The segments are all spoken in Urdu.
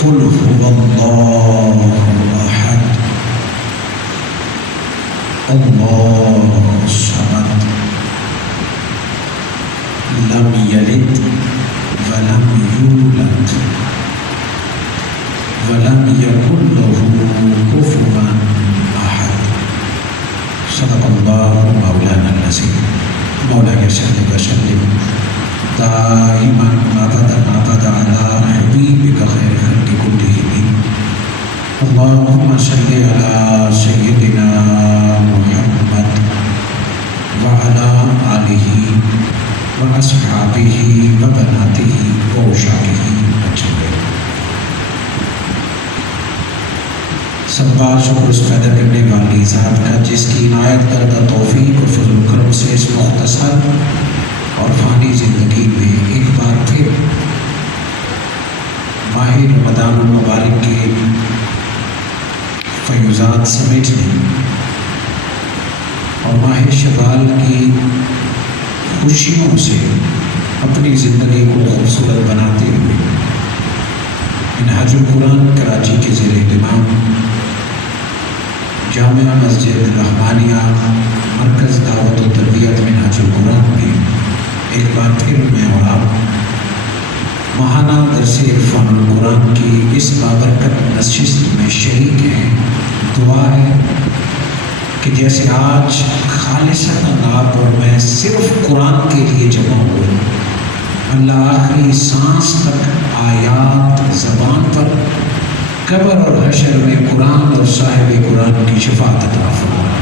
قل هو اللہ احد اللہ الصمد لم یلد ولم یولد ولم یکن له کفوا احد۔ صدق اللہ مولانا العظیم۔ مولانا صلی وسلم دائما ابدا علی حبیبک خیر خلق کلہم۔ اللہم صل علی سیدنا محمد وعلی آلہ واصحابہ وبناتہ وعشاقہ اجمعین۔ سب بار شکر اس پیدا کرنے والی ذات کا جس کی عنایت کردہ توفیق اور فضل و کرم سے اس مختصر اور فانی زندگی میں ایک بار پھر ماہ رمضان المبارک کے فیوزات سمیٹنے اور ماہ شوال کی خوشیوں سے اپنی زندگی کو خوبصورت بناتے ہوئے منہاج القرآن کراچی کے زیر اہتمام جامعہ مسجد رحمانیہ مرکز دعوت و تربیت منہاج القرآن میں ایک بار پھر میں اور آپ ماہانہ درس عرفان القرآن کی اس بابرکت نشست میں شریک ہیں۔ دعا ہے کہ جیسے آج خالصتاً آپ اور میں صرف قرآن کے لیے جمع ہوئے، اللہ آخری سانس تک آیات زبان پر قبر اور حشر میں قرآن اور صاحب قرآن کی شفاعت عطا فرمائے۔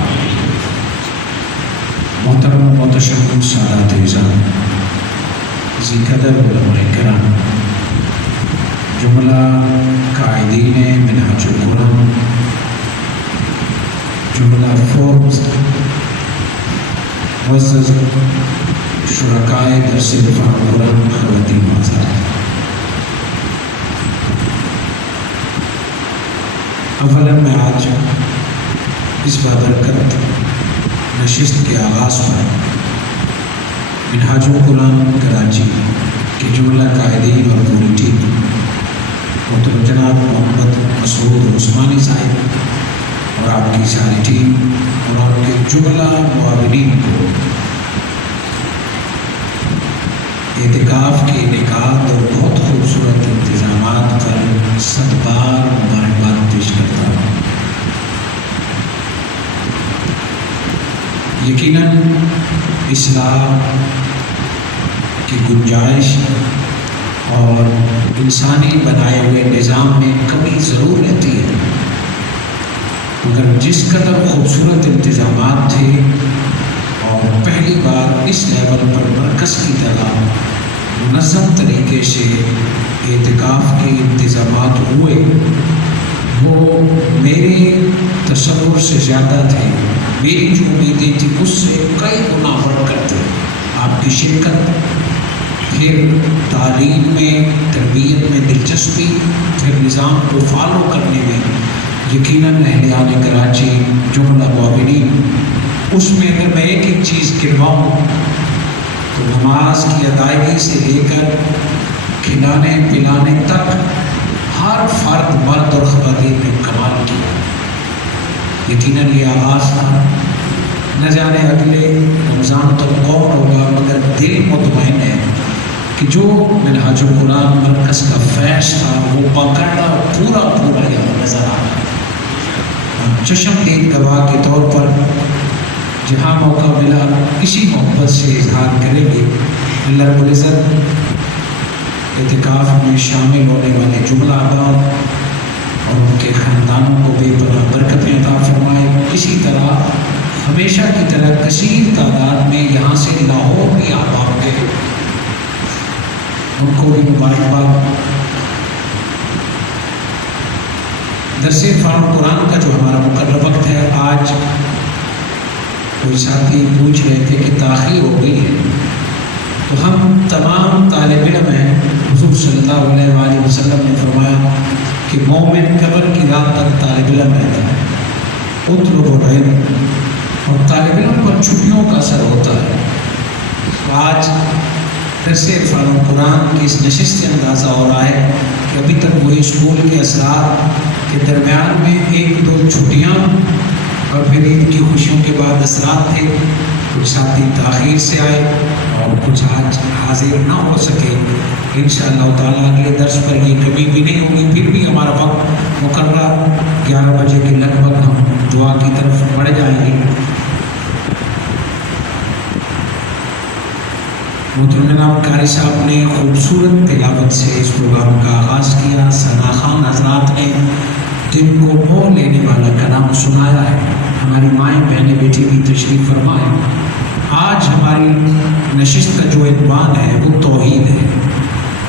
محترم و متشکر سادات اعزام، ذی قدر علماء کرام، جملہ قائدین منہاج القرآن، جملہ فورمز، معزز شرکائے درس عرفان القرآن، خواتین و حضرات، اولا میں آج اس بابرکت نشست کے آغاز پر منہاج القرآن کراچی کے جملہ قائدین اور پوری ٹیم محترم جناب محمد مسعود عثمانی صاحب اور آپ کی ساری ٹیم اور آپ کے جملہ معاونین کو اعتکاف کے انعقاد اور بہت خوبصورت انتظامات پر صد بار مبارکباد پیش کرتا ہوں۔ یقیناً اصلاح کی گنجائش اور انسانی بنائے ہوئے نظام میں کمی ضرور رہتی ہے، مگر جس قدر خوبصورت انتظامات تھے اور پہلی بار اس لیول پر مرکز کی طرح منظم طریقے سے اعتکاف کے انتظامات ہوئے، وہ میرے تصور سے زیادہ تھے۔ میری جو امیدیں تھیں اس سے کئی گنا بڑھ کر تھے۔ آپ کی شرکت، پھر تعلیم میں، تربیت میں دلچسپی، پھر نظام کو فالو کرنے میں یقیناً اہلیان کراچی جملہ معاونین، اس میں اگر میں ایک ایک چیز گنواؤں تو نماز کی ادائیگی سے لے کر کھلانے پلانے تک ہر فرد مرد اور خواتین نے کمال کیا۔ یقیناً یہ آغاز تھا، نہ جانے اگلے رمضان تک کون ہوگا، مگر دل مطمئن ہے کہ جو منہاج القرآن مرکز کا فیض تھا وہ باقاعدہ پورا پورا یہاں نظر آ رہا ہے۔ چشمدید گواہ کے طور پر جہاں موقع ملا اسی محبت سے اظہار کریں گے۔ اللہ رب العزت اعتکاف میں شامل ہونے والے جملہ آباد اور ان کے خاندانوں کو بے پناہ برکتیں عطا فرمائے۔ اسی طرح ہمیشہ کی طرح کثیر تعداد میں یہاں سے لاہور بھی آباد گئے، ان کو بھی مبارکباد۔ درس عرفان قرآن کا جو ہمارا مقررہ وقت ہے، آج کوئی ساتھی پوچھ رہے تھے کہ تاخیر ہو گئی ہے، تو ہم تمام طالب علم ہیں، حضور صلی اللہ علیہ وآلہ وسلم نے فرمایا کہ مومن قبر کی رات تک طالب علم رہتا ہے، اطلب العلم، اور طالب علم پر چھٹیوں کا اثر ہوتا ہے۔ آج درس عرفان قرآن کی اس نشست سے اندازہ ہو رہا ہے کہ ابھی تک وہی اسکول کے اثرات کے درمیان میں 1-2 چھٹیاں اور پھر عید کی خوشیوں کے بعد اثرات تھے. کچھ ساتھی تاخیر سے آئے اور کچھ آج حاضر نہ ہو سکے. انشاءاللہ تعالیٰ اگلے درس پر یہ کمی بھی نہیں ہوگی. پھر بھی ہمارا وقت مقررہ 11 بجے کے لگ بھگ ہم دعا کی طرف بڑھ جائیں گے. محترم جناب قاری صاحب نے خوبصورت تلاوت سے اس پروگرام کا آغاز کیا. ثنا خان حضرات نے دل کو مو لینے والا کلام سنایا ہے. ہماری مائیں بہنیں بیٹی بھی تشریف فرمائیں. آج ہماری نشست کا جو عنوان ہے وہ توحید ہے.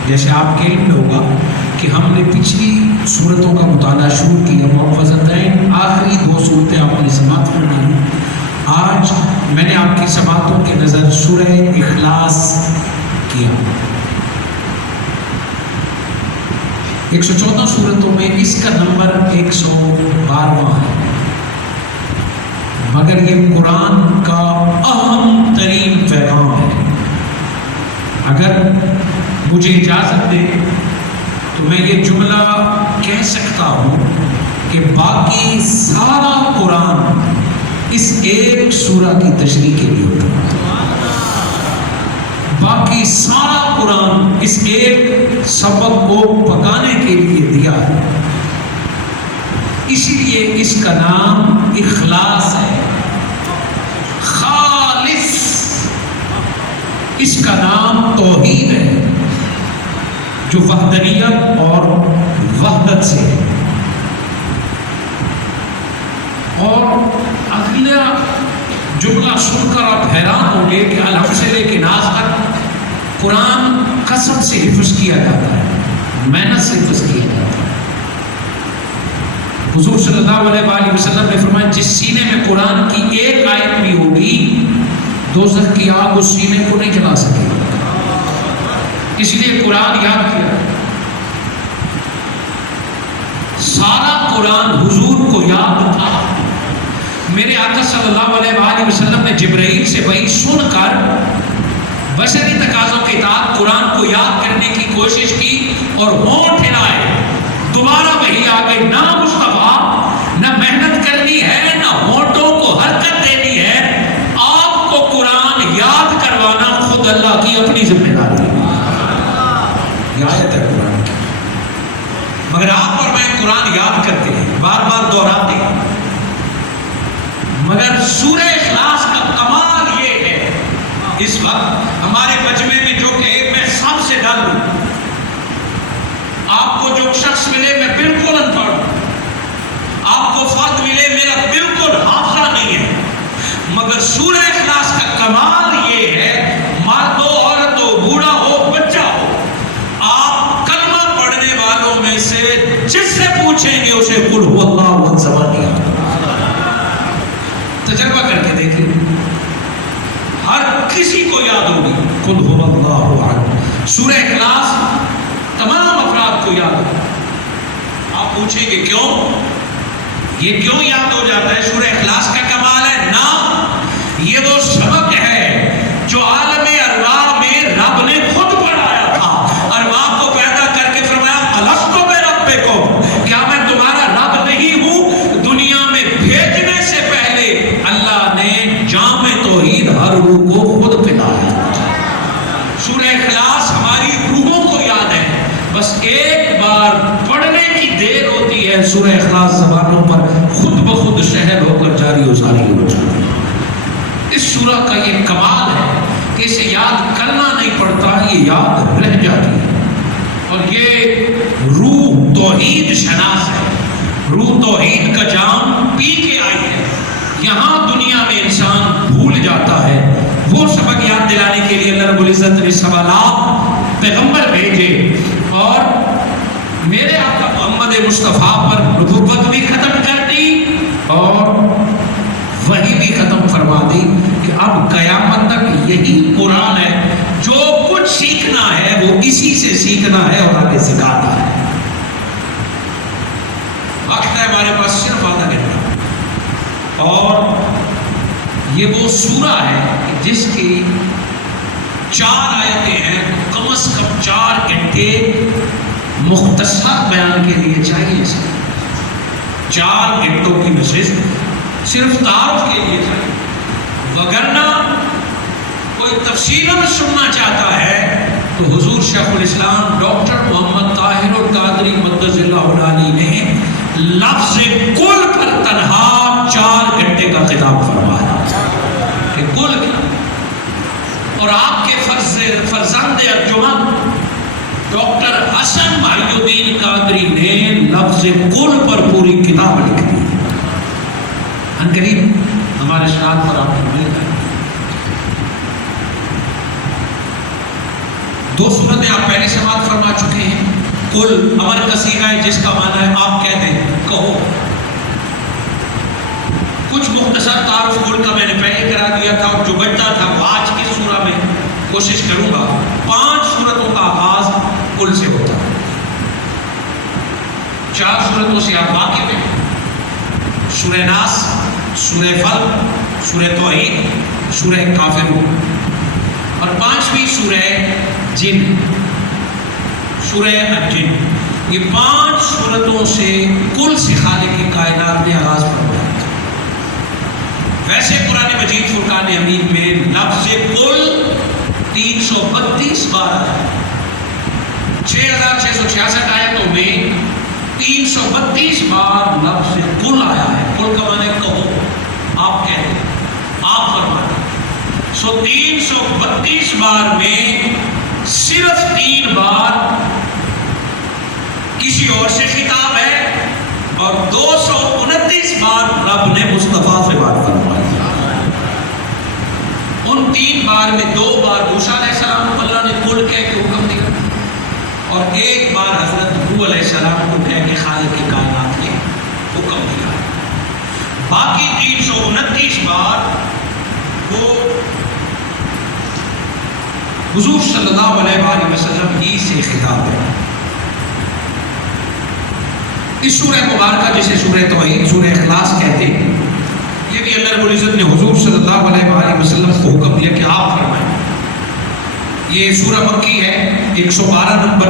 جیسے آپ کے علم ہوگا کہ ہم نے پچھلی صورتوں کا مطالعہ شروع کیا. محفظتین آخری 2 صورتیں آپ نے سماعت فرمائی. آج میں نے آپ کی سماعتوں کی نظر سورہ اخلاص کیا. 114 صورتوں میں اس کا نمبر 112 ہے، مگر یہ قرآن کا اہم ترین پیغام ہے. اگر مجھے اجازت دے تو میں یہ جملہ کہہ سکتا ہوں کہ باقی سارا قرآن اس ایک سورہ کی تشریح کے لیے ہوتا ہے. باقی سارا قرآن اس ایک سبق کو پکانے کے لیے دیا ہے. اسی لیے اس کا نام اخلاص ہے، خالص. اس کا نام توحید ہے جو وحدانیت اور وحدت سے ہے. اور اگلا جملہ سن کر آپ حیران ہوں گے کہ الحمد سے لے کے ناز تک قرآن کثرت سے حفظ کیا جاتا ہے، محنت سے حفظ کیا جاتا ہے. حضور صلی اللہ علیہ وآلہ وسلم نے فرمایا جس سینے میں قرآن کی ایک آیت بھی ہوگی دوزخ کی آگ اس سینے کو نہیں جلا سکے. اس لیے قرآن یاد کیا. سارا قرآن حضور کو یاد تھا. میرے آقا صلی اللہ علیہ وآلہ وسلم نے جبرائیل سے وحی سن کر بشری تقاضوں کے اطاعت قرآن کو یاد کرنے کی کوشش کی اور ہونٹ ہلائے. دوبارہ وحی آ گئی. نہ مصطفیٰ نہ محنت کرنی ہے نہ ہونٹوں کو حرکت دینی ہے. آپ کو قرآن یاد کروانا خود اللہ کی اپنی ذمہ داری ہے. یہ آیت ہے قرآن کی. مگر آپ اور میں قرآن یاد کرتے ہیں، بار بار دہراتے ہیں. مگر سورہ اخلاص کا کمال یہ ہے اس وقت ہمارے مجمع میں جو کہ میں سب سے ڈر ہوں. آپ کو جو شخص ملے میں بالکل ان پڑھ ہوں، آپ کو فرد ملے میرا بالکل حافظہ نہیں ہے. مگر سورہ اخلاص کا کمال یہ ہے مرد ہو عورت ہو بوڑھا ہو بچہ ہو، آپ کلمہ پڑھنے والوں میں سے جس سے پوچھیں گے اسے قل هو اللہ احد زبان دیا. تجربہ کر کے دیکھیں، ہر کسی کو یاد ہوگی قل هو اللہ احد. سورہ اخلاص تمام افراد کو یاد ہوگا. آپ پوچھیں گے کیوں؟ یہ کیوں یاد ہو جاتا ہے؟ سورہ اخلاص کا کمال ہے نا. یہ وہ سبق ہے جو عالم ارواح میں رب نے خود پڑھایا تھا. ارواح کو پیدا کر کے فرمایا الست بربکم، کیا میں تمہارا رب نہیں ہوں؟ دنیا میں بھیجنے سے پہلے اللہ نے جام توحید ہر روح کو خود پلایا. سورہ اخلاص ہماری روحوں کو یاد ہے. بس ایک بار پڑھنے کی دیر ہوتی ہے، سورہ اخلاص زبانوں پر خود بخود شہر ہو کر جاری و ساری ہو جاتی ہے. اس سورہ کا یہ کمال ہے کہ اسے یاد کرنا نہیں پڑتا، یہ یاد رہ جاتی ہے. اور یہ روح توحید شناس ہے. روح توحید کا جام پی کے آئی ہے. یہاں دنیا میں انسان بھول جاتا ہے. وہ سبق یاد دلانے کے لیے اللہ رب العزت نے سوالات پیغمبر بھیجے اور میرے آقا محمد مصطفیٰ پر نبوت بھی ختم کر دی اور وحی بھی ختم فرما دی کہ اب قیامت تک یہی قرآن ہے. جو کچھ سیکھنا ہے وہ اسی سے سیکھنا ہے اور آگے سکھانا ہے. وقت ہے ہمارے پاس صرف آدھا گھنٹہ. اور یہ وہ سورہ ہے جس کی 4 آیتیں ہیں، کم از کم 4 گھنٹے مختصر بیان کے لیے چاہیے. 4 گھنٹوں کی نشست صرف تعارف کے لیے چاہیے، وگرنہ کوئی تفصیل سننا چاہتا ہے تو حضور شیخ الاسلام ڈاکٹر محمد طاہر القادری مقدس اللہ علیہ نے لفظ کل پر تنہا 4 گھنٹے کا خطاب فرمایا کہ کل کیا. اور آپ کے فرزند ارجمند ڈاکٹر حسن بھائی الدین قادری نے لفظ کل پر پوری کتاب لکھ دی. ان قریب ہمارے ساتھ پر آپ کو مل جائے. 2 صورتیں آپ پہلے سے بات فرما چکے ہیں. کل امر کا صیغہ ہے جس کا معنی ہے آپ کہتے ہیں کہو. کچھ مختصر تعارف کل کا میں نے پہلے کرا دیا تھا، اور جو بچتا تھا وہ آج کی سورہ میں کوشش کروں گا. 5 سورتوں کا آغاز کل سے ہوتا ہے. 4 سورتوں سے آپ واقف ہیں، سورہ ناس، سورہ فلق، سورہ توحید، سورہ کافرون، اور 5ویں سورہ جن، سورہ الجن. یہ 5 سورتوں سے کل سے خالق کائنات نے آغاز فرمایا. ویسے قرآن مجید فرقان حمید میں لفظ کل 332 بار ہے. 6666 آیتوں میں 332 بار لفظ کل آیا ہے. کل کا معنی کہو، آپ کہتے ہیں، آپ فرماتے ہیں. 332 بار میں صرف 3 بار کسی اور سے خطاب ہے، اور 229 بار رب نے مصطفیٰ سے بات فرمائی. ان 3 بار میں 2 بار موسیٰ علیہ السلام کو اللہ نے کل کہہ کے حکم دیا، اور 1 بار حضرت نوح علیہ السلام کو کہہ کے خالق کائنات نے حکم دیا. باقی 329 بار وہ حضور صلی اللہ علیہ وآلہ وسلم ہی سے خطاب ہے. اس سورہ مبارکہ جسے سورہ توحید، سورہ اخلاص کہتے ہیں، یہ بھی اللہ رب العزت نے حضور صلی اللہ علیہ وآلہ وسلم کو حکم دیا کہ آپ فرمائیں. یہ سورہ مکی ہے، 112 نمبر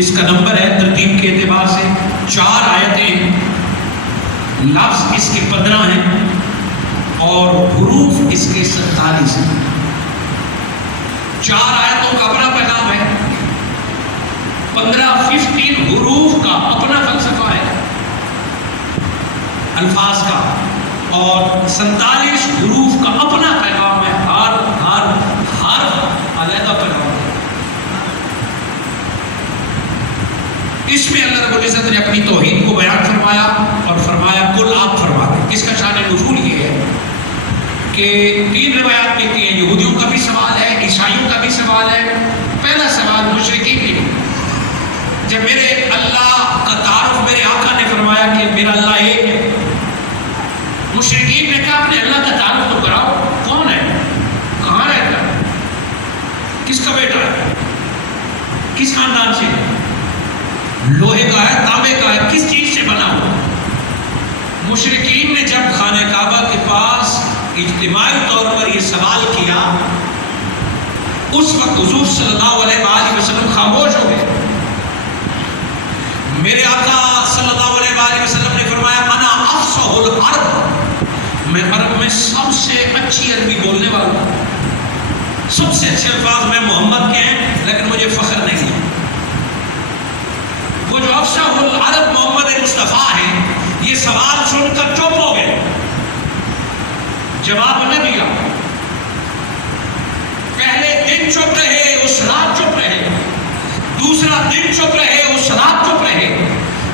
اس کا نمبر ہے ترتیب کے اعتبار سے. 4 آیتیں، لفظ اس کے 15 ہیں، اور حروف اس کے 47 ہیں. 4 آیتوں کا اپنا پیغام ہے، 15 حروف کا اپنا فلسفہ ہے الفاظ کا، اور 47 حروف کا اپنا پیغام ہے. ہر علیحدہ پیغام ہے. اس میں اللہ رب العزت نے اپنی توحید کو بیان فرمایا اور فرمایا کل آپ فرما دیں. اس کا شان نزول یہ ہے کہ 3 روایات ملتی ہیں. یہودیوں کا بھی سوال ہے، عیسائیوں کا بھی سوال ہے. پہلا سوال مشرکین کی، جب میرے اللہ کا تعارف میرے آقا نے فرمایا کہ میرا اللہ ایک ہے، مشرکین نے کہا اپنے اللہ کا تعارف تو کراؤ، کون ہے، کہاں رہتا ہے، کس کا بیٹا ہے، کس خاندان سے ہے، لوہے کا ہے، تانبے کا ہے، کس چیز سے بنا ہوا. مشرکین نے جب خانہ کعبہ کے پاس اجتماعی طور پر یہ سوال کیا، اس وقت حضور صلی اللہ علیہ وآلہ وسلم خاموش ہو گئے. میرے آقا صلی اللہ علیہ وآلہ وسلم نے فرمایا انا افصح العرب، میں عرب میں سب سے اچھی عربی بولنے والا ہوں. سب سے اچھے الفاظ میں محمد کے ہیں، لیکن مجھے فخر نہیں ہے. وہ جو افصح العرب محمد مصطفیٰ ہیں، یہ سوال سن کر چپ ہو گئے، جواب نہ دیا. پہلے دن چپ رہے، اس رات چپ رہے، دوسرا دن چپ رہے، اس رات چپ رہے،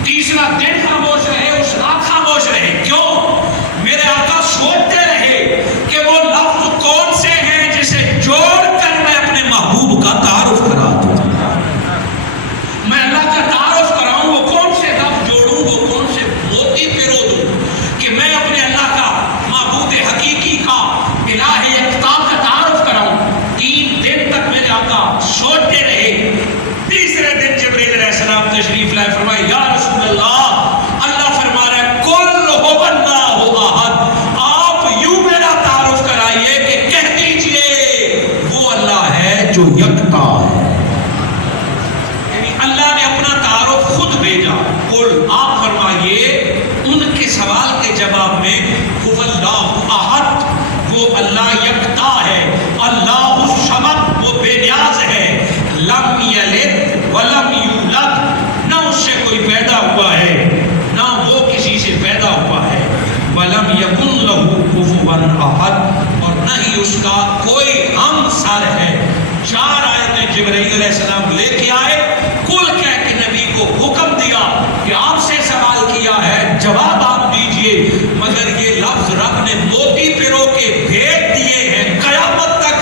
تیسرا دن خاموش رہے، اس رات خاموش رہے. کیوں؟ میرے آقا سوچتے رہے کہ وہ لفظ کون سے ہیں جسے جوڑ کر میں اپنے محبوب کا تعارف کرا دوں، میں اللہ کا تعارف کراؤں. وہ کون سے لفظ جوڑوں، وہ کون سے موتی پیرو دوں کہ میں اپنے اللہ کا معبود حقیقی کا الہ یکتا کا تعارف کراؤں. 3 دن تک میرے آقا سوچتے رہے. تیسرے دن جبریل علیہ السلام تشریف لائے، فرمایا یا رسول اللہ، اللہ فرما رہا ہے کل هو اللہ احد، آپ یوں میرا تعارف کرائیے کہ کہہ دیجئے وہ اللہ ہے نہ ہی اس کا کوئی ہم سر ہے۔ 4 آیتیں جبرائیل علیہ السلام لے کے آئے، کل کہہ کے نبی کو حکم دیا کہ آپ سے سوال کیا ہے، جواب آپ دیجئے، مگر یہ لفظ رب نے موتی پرو کے بھیج دیے ہیں، قیامت تک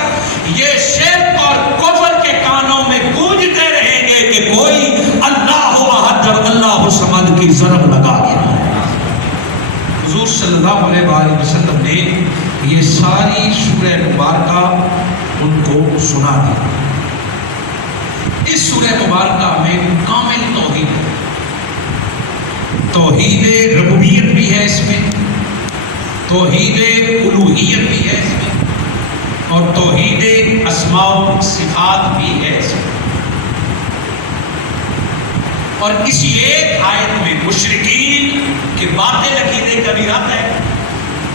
یہ شرک اور کفر کے کانوں میں گونجتے رہیں گے کہ کوئی اللہ احد اور اللہ صمد کی ضرب لگا گیا ہے۔ حضور صلی اللہ علیہ وآلہ وسلم نے یہ ساری سورہ مبارکہ ان کو سنا دی۔ اس سورہ مبارکہ میں کامل توحید ہے، توحید ربوبیت بھی ہے اس میں، توحید الوہیت بھی ہے اس میں، اور توحید اسماء و صفات بھی ہے اس میں۔ اور اسی ایک آیت میں مشرکین کے باطل عقیدے کا بھی رد ہے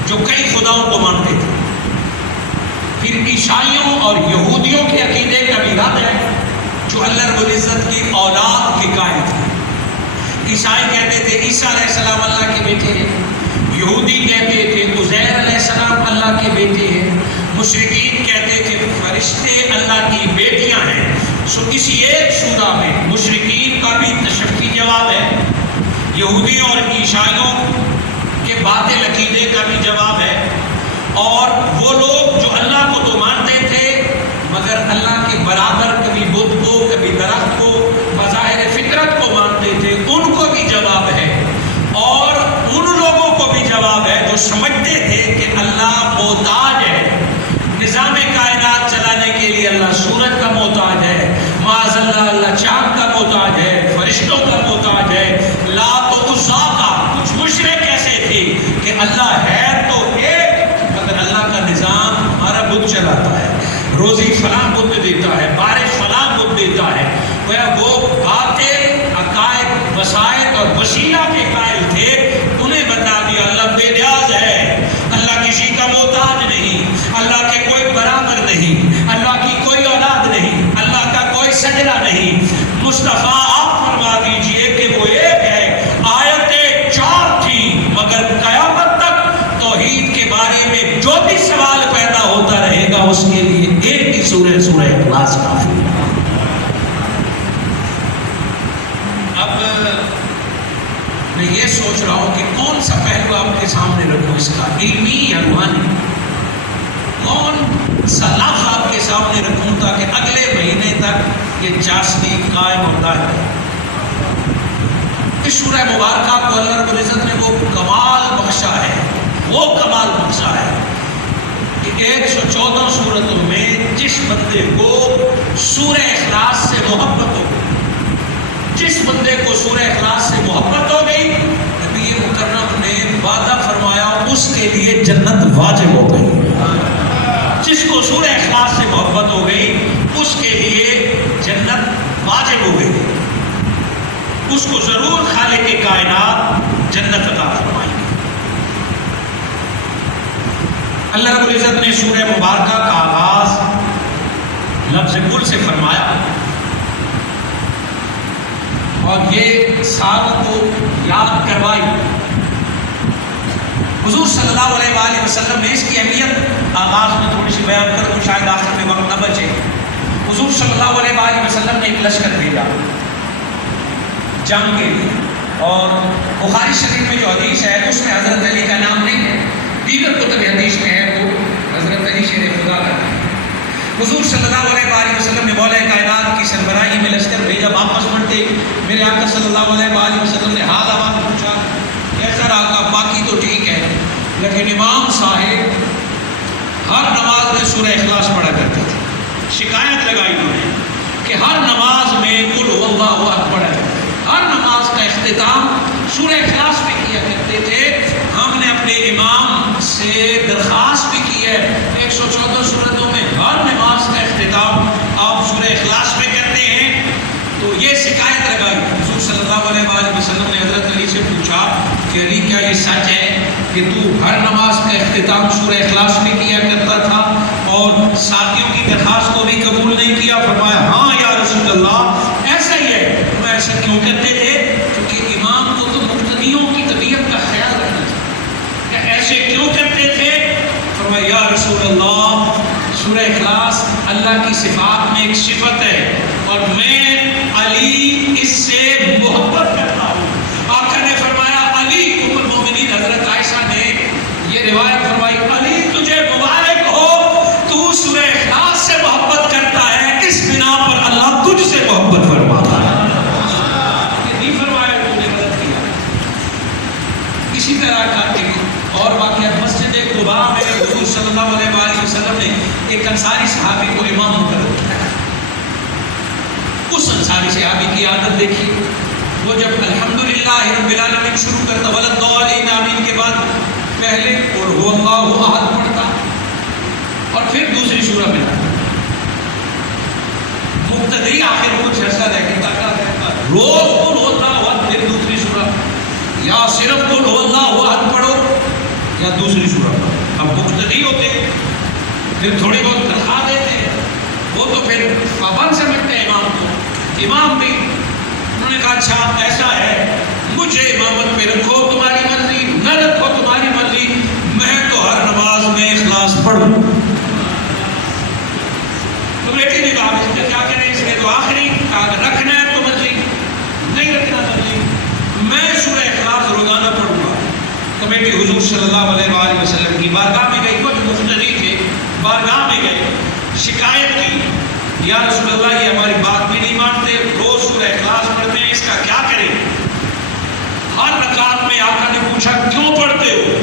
جو کئی خداؤں کو مانتے تھے، پھر عیسائیوں اور یہودیوں کے عقیدے کا بھی رد ہے جو اللہ رب العزت کی اولاد کے قائل تھے۔ عیسائی کہتے تھے عیسیٰ علیہ السلام اللہ کے بیٹے ہیں، یہودی کہتے تھے عزیر علیہ السلام اللہ کے بیٹے ہیں، مشرکین کہتے تھے فرشتے اللہ کی بیٹیاں ہیں۔ سو اسی ایک سورہ میں مشرکین کا بھی تشفی جواب ہے، یہودیوں اور عیسائیوں کے باطل عقیدے کا بھی جواب ہے، اور وہ لوگ جو اللہ کو تو مانتے تھے مگر اللہ کے برابر کبھی بت کو کبھی درخت کو بظاہر فطرت کو مانتے تھے، ان کو بھی جواب ہے، اور ان لوگوں کو بھی جواب ہے جو سمجھتے تھے کہ اللہ محتاج ہے، نظام کائنات چلانے کے لیے اللہ سورج کا محتاج ہے، معاذ اللہ اللہ چاند کا محتاج ہے، فرشتوں کا محتاج ہے، لات و عزا کا۔ کچھ مشرک ایسے تھے کہ اللہ ہے تو ایک مگر اللہ کا نظام ہمارا بت چلاتا ہے، روزی فلاں بت دیتا ہے، بارش فلاں بت دیتا ہے۔ وہ باطل عقائد وسائط اور وسیلہ کے قائل تھے، انہیں بتا دیا اللہ بے نیاز ہے، اللہ کسی کا محتاج نہیں، اللہ کے کوئی برابر نہیں، اللہ کی کوئی اولاد نہیں، اللہ کا کوئی سجدہ نہیں۔ مصطفیٰ آپ فرما دیجئے کہ وہ ایک ہے، آیتیں 4 تھیں مگر قیامت تک توحید کے بارے میں جو بھی سوال پیدا ہوتا رہے گا اس کے لیے ایک ہی سورہ اخلاص کافی ہے۔ اب میں یہ سوچ رہا ہوں کہ کون سا پہلو آپ کے سامنے رکھوں، اس کا علمی یا روحانی، کون سا لفظ آپ کے سامنے رکھوں تاکہ اگلے مہینے تک یہ چاشنی قائم ہوتا ہے۔ اس سورہ مبارکہ کو اللہ رب العزت نے وہ کمال بخشا ہے، وہ کمال بخشا ہے کہ 114 سورتوں میں جس بندے کو سورہ اخلاص سے محبت ہو، جس بندے کو سورہ اخلاص سے محبت ہو گئی، نبی مکرم نے وعدہ فرمایا اس کے لیے جنت واجب ہو گئی۔ جس کو سورہ اخلاص سے محبت ہو گئی اس کے لیے جنت واجب ہو گئی، اس کو ضرور خالق کائنات جنت عطا فرمائے گی۔ اللہ رب العزت نے سورہ مبارکہ کا آغاز لفظ کل سے فرمایا، اور یہ سال کو یاد کروائی۔ حضور صلی اللہ علیہ وآلہ وسلم نے اس کی اہمیت آغاز میں تھوڑی سی بیان کر دوں، شاید آخر میں وقت نہ بچے۔ حضور صلی اللہ علیہ وآلہ وسلم نے ایک لشکر بھیجا جنگ کے لیے، اور بخاری شریف میں جو حدیث ہے اس میں حضرت علی کا نام نہیں ہے، دیگر کتب حدیث میں ہے وہ حضرت علی شیر خدا کا ہے۔ حضور صلی اللہ علیہ وآلہ وسلم نے مولا کائنات کی سربراہی میں لشکر بھیجا، واپس پڑھتے میرے آقا صلی اللہ علیہ وآلہ وسلم نے حال آواز پوچھا، کیسا رہا؟ باقی تو ٹھیک ہے، لیکن امام صاحب ہر نماز میں سورہ اخلاص پڑھا کرتے تھے۔ شکایت لگائی انہوں نے کہ ہر نماز میں قل هو اللہ احد پڑھا کرتے تھے، ہر نماز کا اختتام سورہ اخلاص پہ کیا کرتے تھے۔ ہم نے اپنے امام سے درخواست بھی کی ہے 114 سورتوں میں ہر نماز کا اختتام آپ سورہ اخلاص پہ کرتے ہیں، تو یہ شکایت لگائی۔ حضور صلی اللہ علیہ وآلہ وسلم نے حضرت علی سے پوچھا کہ علی کیا یہ سچ ہے کہ تو ہر نماز کا اختتام سورہ اخلاص میں کیا کرتا تھا اور ساتھیوں کی درخواست کو بھی قبول نہیں کیا؟ فرمایا ہاں یا رسول اللہ ایسا ہی ہے۔ وہ ایسا کیوں کرتے تھے؟ کیونکہ امام کو تو مقتدیوں کی طبیعت کا خیال رکھنا چاہیے۔ ایسے کیوں کرتے تھے؟ اخلاص اللہ کی صفات میں ایک صفت ہے، اور میں علی اس سے محبت کرتا ہوں۔ آقا نے فرمایا علی، ام المومنین حضرت عائشہ نے یہ روایت فرمائی، علی تجھے مبارک ہو، تو سورہ اخلاص سے محبت کرتا ہے، اس بنا پر اللہ تجھ سے محبت فرماتا ہے۔ یہ نہیں فرمایا تو نے غلط کیا۔ اسی طرح کا ایک اور واقعہ مسجد قباء میں حضور صلی اللہ علیہ وآلہ وسلم نے ایک انصاری صحابی کو امام مقرر کیا۔ اس انصاری صحابی کی عادت دیکھیے، وہ جب الحمدللہ رب العالمین شروع کرتا وللضالین آمین کے بعد پہلے قل هو اللہ احد پڑھتا اور پھر دوسری سورہ میں مقتدی آخر کچھ ایسا رہتا روز قل هو اللہ احد پھر دوسری سورہ، یا صرف قل هو اللہ احد پڑھو یا دوسری سورہ پڑھو۔ اب مقتدی ہوتے پھر تھوڑی بہت تنخواہ دیتے ہیں، وہ تو پھر پابند سمجھتے ہیں امام کو۔ امام بھی انہوں نے کہا اچھا ایسا ہے، مجھے امامت پہ رکھو، تمہاری مرضی، نہ رکھو تمہاری مرضی، میں تو ہر نماز میں اخلاص پڑھوں۔ تو بیٹی نے کہا اس کا کیا کریں، اس نے تو آخری کہا رکھنا ہے تو مرضی، نہیں رکھنا مرضی، میں سورہ اخلاص روزانہ پڑھوں گا۔ تو بیٹی حضور صلی اللہ علیہ وآلہ وسلم کی بارگاہ میں گئی، کچھ مقتدی تھے بارگاہ میں گئے، شکایت کی، یا رسول اللہ یہ ہماری بات بھی نہیں مانتے، روز سورہ اخلاص پڑھتے ہیں، اس کا کیا کریں؟ ہر رکعت میں آقا نے پوچھا کیوں پڑھتے ہو؟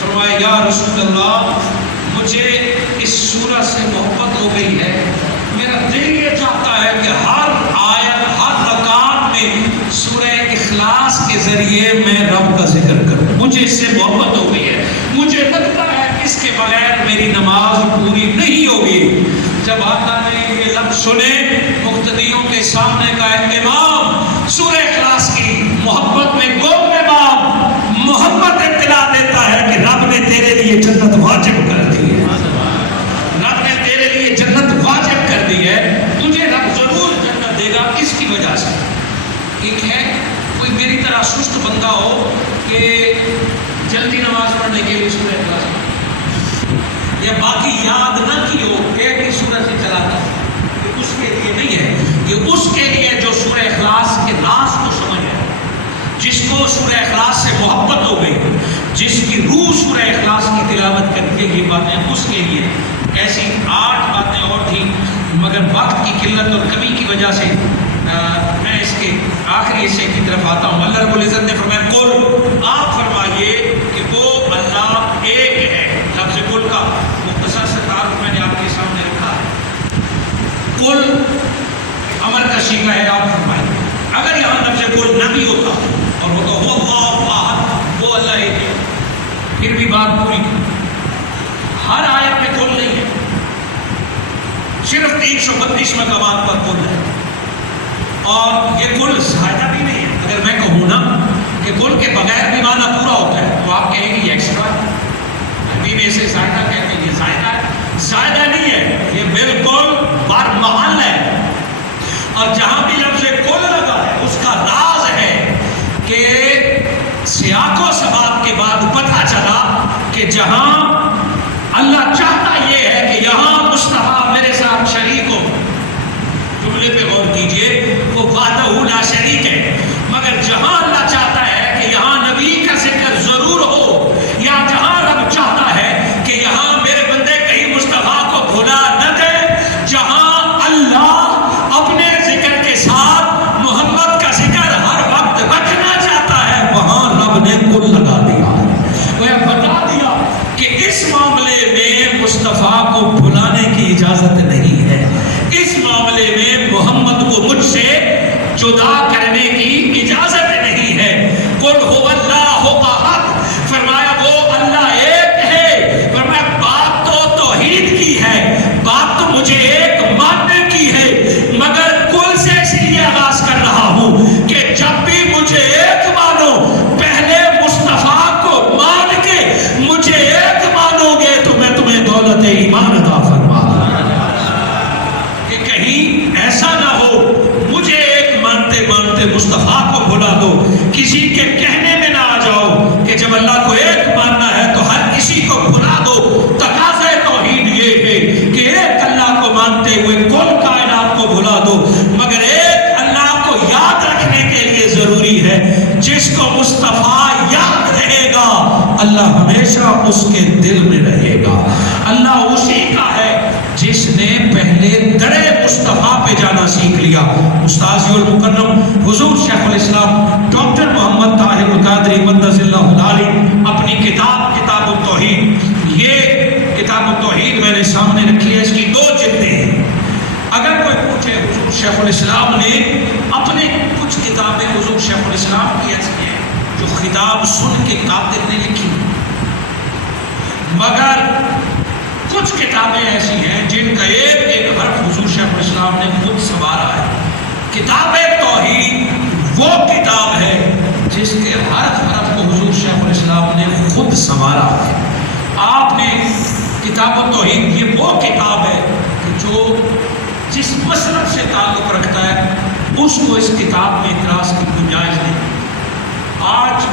فرمایا یا رسول اللہ مجھے اس سورہ سے محبت ہو گئی ہے، میرا دل یہ چاہتا ہے کہ ہر آیت ہر رکعت میں سورہ اخلاص کے ذریعے میں رب کا ذکر کروں، مجھے اس سے محبت ہو گئی ہے، مجھے لگتا ہے کہ اس کے بغیر میری نماز پوری نہیں ہوگی۔ جب آقا نے یہ لفظ سنے مقتدیوں کے سامنے کہا امام سورہ اخلاص کی محبت میں قوم میں باپ محبت اطلاع دیتا ہے کہ رب نے تیرے لیے جنت واجب کر دی ہے، رب نے تیرے لیے جنت واجب کر دی ہے، تجھے رب ضرور جنت دے گا اس کی وجہ سے۔ ایک ہے کوئی میری طرح سست بندہ ہو کہ جلدی نماز پڑھنے کے لیے سورہ اخلاص یا باقی یاد نہ کی ہو ایک ہی سورہ سے چلاتا، یہ اس کے لیے نہیں ہے، یہ اس کے لیے جو سورہ اخلاص کے راز کو سمجھ ہے، جس کو سورہ اخلاص سے محبت ہو گئی، جس کی روح سورہ اخلاص کی تلاوت کرتی ہے، یہ باتیں اس کے لیے۔ ایسی 8 باتیں اور تھیں مگر وقت کی قلت اور کمی کی وجہ سے میں اس کے آخری حصے کی طرف آتا ہوں۔ اللہ رب العزت نے فرمایا قل، آپ فرمائیے کہ وہ اللہ ایک ہے۔ لفظ قل کا مختصر سے تعارف میں نے آپ کے سامنے رکھا ہے۔ قل امر کا صیغہ ہے، آپ فرمائیے۔ اگر یہاں لفظ قل نہ بھی ہوتا اور ہوتا وہ اللہ احد، وہ اللہ ایک ہے، پھر بھی بات پوری تھی۔ ہر آیت میں قل نہیں ہے، صرف 332 مقامات پر قل ہے، اور یہ قل زائدہ بھی نہیں ہے۔ اگر میں کہوں نا کہ قل کے بغیر بھی معنی پورا ہوتا ہے تو آپ کہیں گے یہ ایکسٹرا ہے، عربی میں اسے زائدہ کہتے ہیں، یہ زائدہ ہے، زائدہ نہیں ہے، یہ بالکل بار محل ہے۔ اور جہاں بھی لفظ قل لگا ہے اس کا راز ہے کہ سیاق و سباق کے بعد پتہ چلا کہ جہاں اللہ چاہتا یہ ہے کہ یہاں مصطفیٰ میرے ساتھ شریک ہو، جملے پہ غور کیجئے، وہ وحدہ لا شریک ہے، مگر جہاں اللہ چاہتا ہے کہ یہاں نبی کا ذکر ضرور ہو، یا جہاں رب چاہتا ہے کہ یہاں میرے بندے کہیں مصطفیٰ کو بھلا نہ دے، جہاں اللہ اپنے ذکر کے ساتھ محمد کا ذکر ہر وقت رکھنا چاہتا ہے، وہاں رب نے قل لگا دیا ہے۔ وہ بتا دیا کہ اس معاملے میں مصطفیٰ کو بھلانے کی اجازت نہیں ہے، اس معاملے میں محمد کو مجھ سے جدا کرنے کی اجازت نہیں ہے۔ قل هو اللہ احد، فرمایا وہ اللہ ایک ہے، فرمایا بات تو توحید کی ہے، بات تو مجھے ایک ماننے کی ہے، مگر قل سے اس لیے آغاز کر رہا ہوں کہ جب بھی مجھے ایک مانو، پہلے مصطفیٰ کو مان کے مجھے ایک مانو گے تو میں تمہیں دولت ایمان عطا فرما دوں۔ کہ کہیں ایسا نہ ہو مجھے ایک مانتے مانتے مصطفیٰ کو بھلا دو، کسی کے کہنے میں نہ آ جاؤ کہ جب اللہ کو ایک ماننا ہے تو ہر کسی کو بھلا دو۔ تقاضۂ توحید یہ ہے کہ ایک اللہ جس نے پہلے درے مصطفیٰ پہ جانا سیکھ لیا. استاذ المکرم حضور شیخ الاسلام ڈاکٹر محمد طاہر القادری مدث اللہ علیہ اپنی کتاب التوحید، یہ کتاب التوحید میں نے سامنے رکھی ہے، اس کی 2 جلدیں ہیں. اگر کوئی پوچھے حضور شیخ الاسلام نے اپنے کچھ کتابیں حضور شیخ الاسلام کی ایسی ہیں جو خطاب سن کے کاتب نے لکھی، مگر کچھ کتابیں ایسی ہیں جن کا ایک ایک حرف حضور شیخ الاسلام نے خود سنوارا ہے. کتاب توحید وہ کتاب ہے جس کے حرف حرف کو حضور شیخ الاسلام نے خود سنوارا ہے. آپ نے کتاب التوحید یہ وہ کتاب ہے کہ جو جس مسلک سے تعلق رکھتا ہے اس کو اس کتاب میں اعتراض کی گنجائش نہیں. آج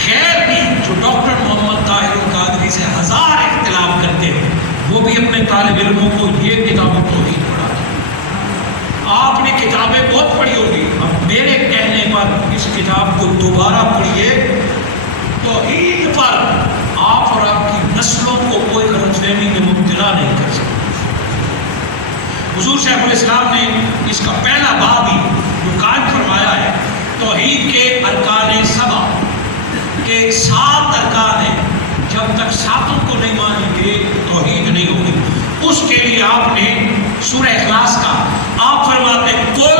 خیر بھی جو ڈاکٹر محمد طاہر القادری سے 1000 اختلاف کرتے ہیں وہ بھی اپنے طالب علموں کو یہ کتاب التوحید پڑھاتے ہیں. آپ نے کتابیں بہت پڑھی ہوگی، اب میرے کہنے پر اس کتاب کو دوبارہ پڑھیے. توحید پر آپ اور آپ کی نسلوں کو کوئی غلط فہمی میں مبتلا نہیں کر سکتے. حضور شیخ الاسلام نے اس کا پہلا باب ہی جو قائم فرمایا ہے توحید کے ارکان 7 کے 7 ارکان ہیں، جب تک 7 کو نہیں مانیں گے توحید نہیں ہوگی. اس کے لیے آپ نے سورہ اخلاص کا آپ فرماتے ہیں کل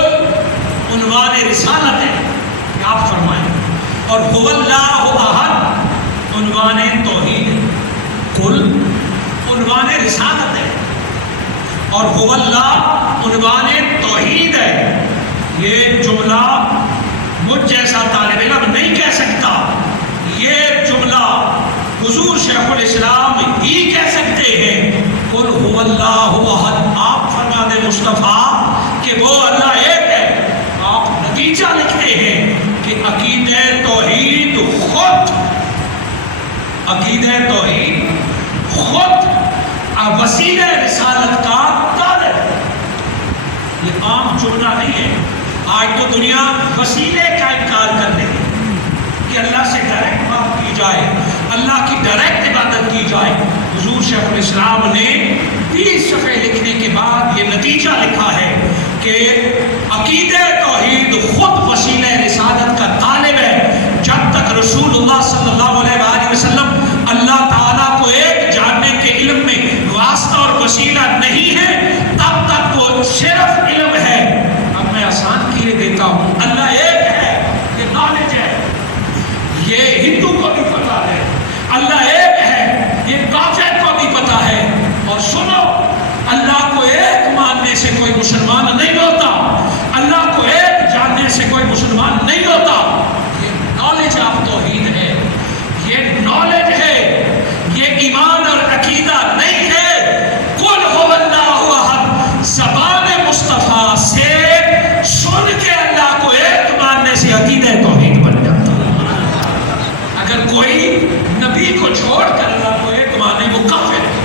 عنوان رسالت ہے کہ آپ فرمائیں، اور هو اللہ احد عنوان توحید ہے. کل عنوان رسالت ہے اور هو اللہ عنوان توحید ہے. یہ جملہ مجھ جیسا طالب علم نہیں کہہ سکتا، یہ جملہ حضور شیخ الاسلام ہی کہہ سکتے ہیں. قل هو اللہ احد، آپ فرما دے مصطفیٰ کہ وہ اللہ ایک ہے. آپ نتیجہ لکھتے ہیں کہ عقیدہ توحید خود وسیلہ رسالت کا طالب ہے. یہ عام جملہ نہیں ہے. آج تو دنیا وسیلے کا انکار کر رہی ہے کہ اللہ سے ڈائریکٹ بات کی جائے، اللہ کی ڈائریکٹ عبادت کی جائے. حضور شیخ الاسلام نے 20 صفحے لکھنے کے بعد یہ نتیجہ لکھا ہے کہ عقیدہ توحید خود وسیلہ رسالت کا طالب ہے. جب تک رسول اللہ صلی اللہ علیہ وآلہ وسلم اللہ تعالیٰ کو ایک جاننے کے علم میں واسطہ اور وسیلہ نہیں ہے تب تک وہ صرف علم ہے. اب میں آسان کیے دیتا ہوں، اللہ ایک ہے، یہ نالج ہے، یہ ہندو کو بھی پتا ہے. اللہ ایک ہے، یہ کافر کو بھی پتا ہے. اور سنو، اللہ کو ایک ماننے سے کوئی مسلمان نہیں ہوتا، اللہ کو ایک جاننے سے کوئی مسلمان نہیں ہوتا. یہ نالج آف توحید ہے، یہ نالج ہے، یہ ایمان اور عقیدہ نہیں ہے. قل هو اللہ احد زبان مصطفیٰ سے سن کے اللہ کو ایک ماننے سے عقیدہ توحید بن جاتا ہے. اگر کوئی نبی کو چھوڑ کر اللہ کو ایک مانے وہ کافر ہے.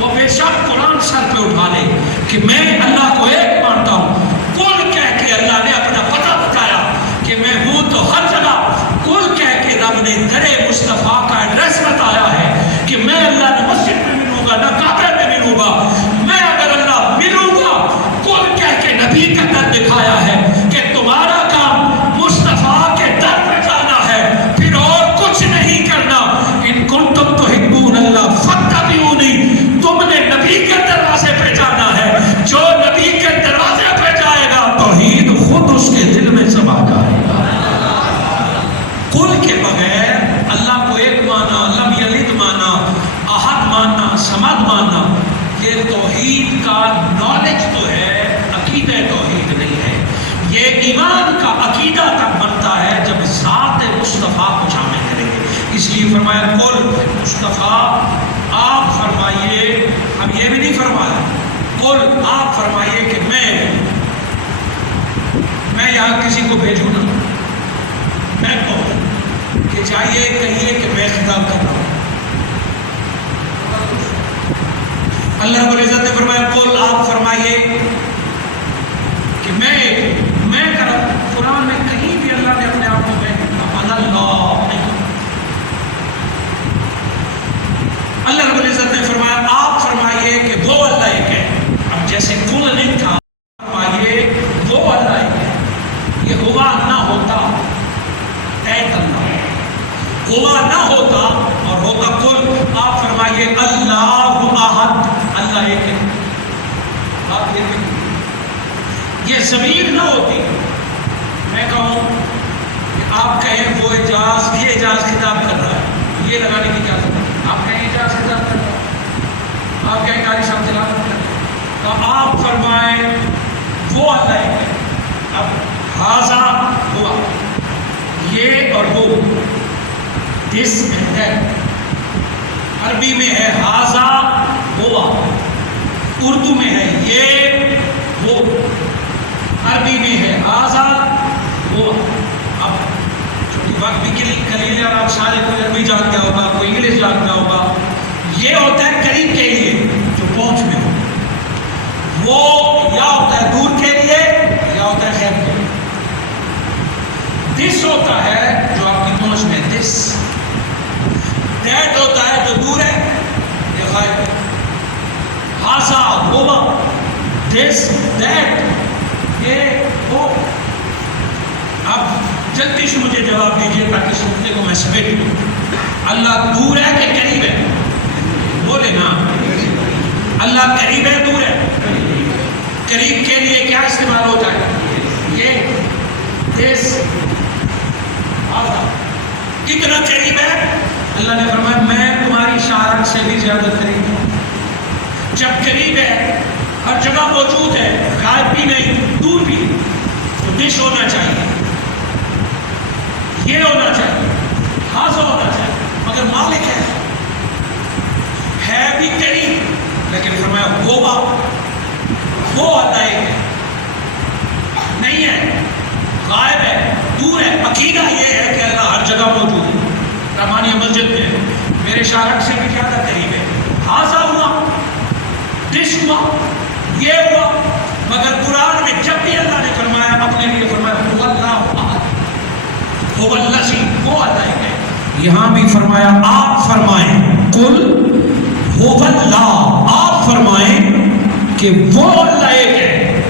وہ بے شک قرآن سر پہ اٹھا لے کہ میں اللہ کو ایک مانتا ہوں، کل کہہ کے اللہ نے اپنا پتہ بتایا کہ میں ہوں تو ہر جگہ، کل کہہ کے رب نے درے مصطفیٰ کا ایڈریس بتایا ہے کہ میں اللہ نے مسجد میں ملوں گا، نہ کعبے میں ملوں گا. میں اگر اللہ ملوں گا، کل کہہ کے نبی کا در دکھایا ہے کہ تمہارا کام مصطفیٰ کے در پہ جانا ہے، پھر اور کچھ نہیں کرنا. ان کنتم تحبون اللہ فاتبعونی، تم نے نبی کے دروازے پہ جانا ہے. جو نبی کے دروازے پہ جائے گا توحید خود اس کے دل میں سما جائے گا. کل کے بغیر اللہ کو ایک مانا، لم یلد مانا، احد مانا، صمد مانا، یہ توحید کا نالج تو ہے، عقیدہ توحید نہیں ہے. یہ ایمان کا عقیدہ تک بنتا ہے جب ذات مصطفیٰ کو شامل کریں گے. اس لیے فرمایا قل مصطفیٰ آپ فرمائیے. اب یہ بھی نہیں فرمایا قل آپ فرمائیے کہ میں یہاں کسی کو بھیجوں نا، میں کہوں کہ چاہیے کہیے کہ میں خطاب کر رہا ہوں. اللہ رب العزت نے فرمایا قل آپ فرمائیے کہ میں قرآن میں کہیں بھی اللہ نے اپنے آپ کو اللہ نہیں کہا. اللہ رب العزت نے فرمایا آپ فرمائیے کہ وہ اللہ ایک ہے. ہوا نہ ہوتا اور ہوتا کل، آپ فرمائیے اللہ احد، اللہ ایک ہے. آپ یہ زمین نہ ہوتی، میں کہوں کہ آپ کہیں وہ اعجاز، یہ اعجاز خطاب کر رہا ہے، یہ لگانے کی کیا ضرورت ہے؟ آپ کہیں اعجاز خطاب کر رہا ہے، آپ کہیں قاری صاحب تلاوت کر رہے ہیں، تو آپ فرمائیں وہ اللہ ایک ہے. اب ہاذا ہوا، یہ اور وہ، دس اینڈ دیٹ. عربی میں ہے ہاذا ہوا، اردو میں ہے یہ وہ، عربی میں ہے ہاذا ہوا. اب چھوٹی وقت بھی کلیل اور آپ سارے کوئی عربی جانتا ہوگا، کوئی انگلش جانتا ہوگا. یہ ہوتا ہے قریب کے لیے جو پہنچ میں ہو، وہ یا ہوتا ہے دور کے لیے یا ہوتا ہے خیر کے لیے. دس ہوتا ہے جو آپ کی پہنچ میں، دس. دیٹ ہوتا ہے جو دور ہے، یہ غائب ہے. ہاذا ہوا، دس دیٹ، یہ وہ. اب جلدی سے مجھے جواب دیجیے تاکہ سننے کو میں سمیٹ لوں. اللہ دور ہے کہ قریب ہے؟ بولے نا. اللہ قریب ہے دور ہے؟ قریب کے لیے کیا استعمال ہوتا ہے؟ یہ دس. کتنا قریب ہے؟ اللہ نے فرمایا میں تمہاری شارک سے بھی زیادہ قریب ہوں. جب قریب ہے، ہر جگہ موجود ہے، غائب بھی نہیں دور بھی نہیں، تو دش ہونا چاہیے، یہ ہونا چاہیے، ہاذا ہونا چاہیے. مگر مالک ہے بھی قریب، لیکن فرمایا ہوگا، وہ اللہ ایک ہے، نہیں ہے، غائب ہے، دور ہے. عقیدہ یہ ہے کہ اللہ ہر جگہ موجود ہے. رحمانیہ مسجد میں میرے شارک سے بھی زیادہ قریب ہے. ہاذا ہوا، دس ہوا، یہ ہوا. مگر قرآن میں جب بھی اللہ نے فرمایا اپنے لیے فرمایا هو اللہ احد، هو الذی، وہ اللہ ایک ہے. یہاں بھی فرمایا آپ فرمائیں قل هو اللہ، آپ فرمائیں کہ وہ اللہ ایک ہے.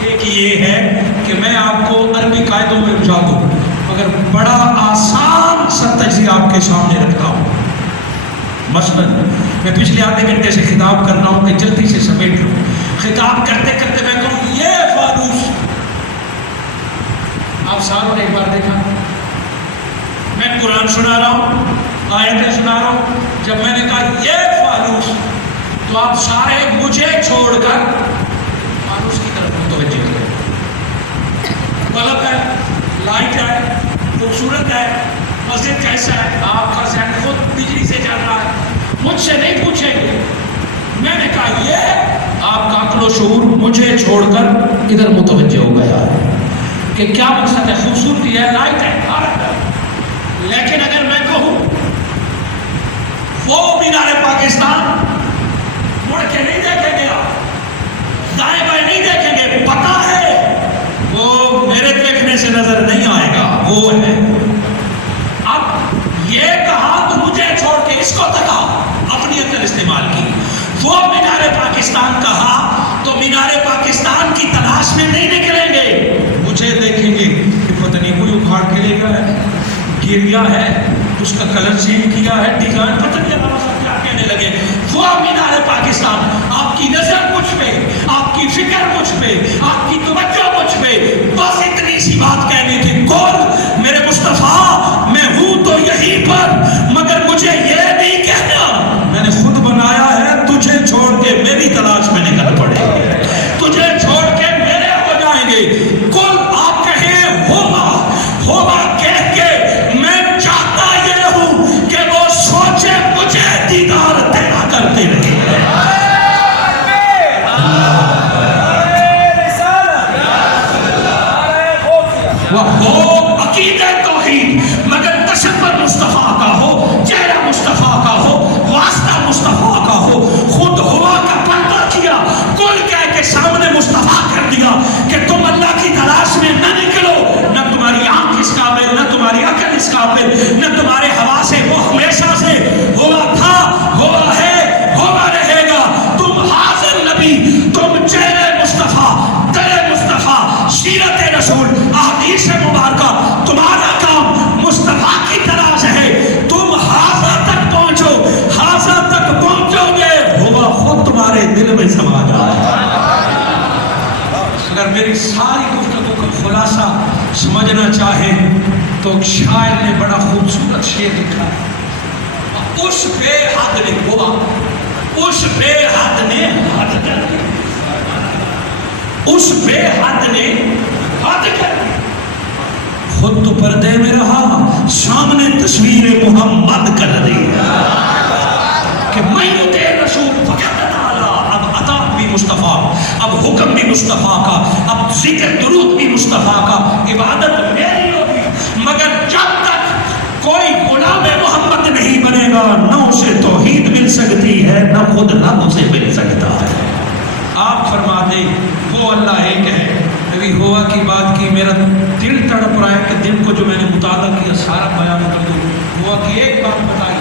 ایک یہ ہے کہ میں آپ کو عربی قاعدوں میں بجا دوں، مگر بڑا آسان سا تجزیہ آپ کے سامنے رکھتا ہوں. مثلاً میں پچھلے آدھے گھنٹے سے خطاب کر رہا ہوں کہ جلدی سے سمیٹ لوں. خطاب کرتے کرتے میں کہوں یہ فانوس، آپ ساروں نے ایک بار دیکھا، میں قرآن سنا رہا ہوں، آیتیں سنا رہا ہوں، جب میں نے کہا یہ فانوس تو آپ سارے مجھے چھوڑ کر فانوس کی طرف متوجہ ہوئے. بلب ہے، لائٹ ہے، خوبصورت ہے، مسجد کیسا ہے، آپ کا ذہن خود بجلی سے چل رہا ہے، مجھ سے نہیں پوچھیں گے. میں نے کہا یہ آپ کا عقل و شعور مجھے چھوڑ کر ادھر متوجہ ہو گیا ہے کہ کیا مقصد ہے. خوبصورتی ہے، لائٹ ہے، حالت ہے. لیکن اگر میں کہوں وہ مینار پاکستان مڑ کے نہیں دیکھیں گے، آپ دائیں بائیں نہیں دیکھیں گے، پتہ ہے وہ میرے دیکھنے سے نظر نہیں آئے گا، وہ ہے. اب یہ کہا تو مجھے چھوڑ کے اس کو تکا، اپنی عقل استعمال کی. وہ مینار پاکستان کہا تو مینار پاکستان کی تلاش میں نہیں نکلیں گے، مجھے دیکھیں گے کہ پتہ نہیں کوئی اکھاڑ کے لے گیا ہے، گر گیا ہے، اس کا کلر چینج کیا ہے، ڈیزائن پتہ نہیں کیا کہنے لگے. وہ مینار پاکستان، آپ کی نظر مجھ پہ، آپ کی فکر مجھ پہ، آپ کی توجہ مجھ پہ، بس اتنی سی بات کہنی تھی. کون میرے مصطفیٰ میں ہوں تو یہیں پر، مگر مجھے یہ نہیں کہنا میں نے خود بنایا ہے، تجھے چھوڑ کے میری تلاش میں نکل پڑے گے، تجھے چھوڑ کے میرے ہو جائیں گے. کل آپ کہیں ہوگا، ہوگا کہہ کے میں چاہتا یہ ہوں کہ وہ سوچے مجھے دیدار تیرا کرتے رہے. وہ عقیدہ توحید، مگر تشبہ مصطفیٰ کا ہو، چہرہ مصطفیٰ کا ہو، واسطہ مصطفیٰ کا ہو. خود ہوا کا پردہ کیا، کل کہہ کے سامنے مصطفیٰ کر دیا کہ تم اللہ کی تلاش میں نہ نکلو. نہ تمہاری آنکھ اس قابل، نہ تمہاری عقل اس قابل، نہ تمہارے ہوا سے، وہ ہمیشہ سے ہوا تھا، ہوا ہے، ہوا رہے گا. تم حاضر نبی، تم چہرے مصطفیٰ، دل مصطفیٰ، سیرت رسول، احادیث مبارکہ میں سما جائے۔ اگر میری ساری گفتگو کا خلاصہ سمجھنا چاہیں تو شاعر نے بڑا خوبصورت شعر لکھا ہے، اس بے حد نے ہوا، اس بے حد نے حد کر دی، اس بے حد نے حد کر دی، خود تو پردے میں رہا، سامنے تصویر محمد کر دی کہ میں تیرے رسول فقط اعلیٰ۔ اب عطا بھی مصطفیٰ، اب حکم بھی مصطفیٰ کا، اب ذکر درود بھی مصطفیٰ کا، عبادت میری ہوگی، مگر جب تک کوئی غلام محمد نہیں بنے گا نہ اسے توحید مل سکتی ہے، نہ خود رب اسے مل سکتا ہے۔ آپ فرما دیں وہ اللہ ایک ہے۔ ابھی ہوا کی بات کی، میرا دل تڑپ رہا ہے کہ دل کو جو میں نے مطالعہ کیا سارا بیان کر دوں۔ ہوا کی ایک بات بتائی،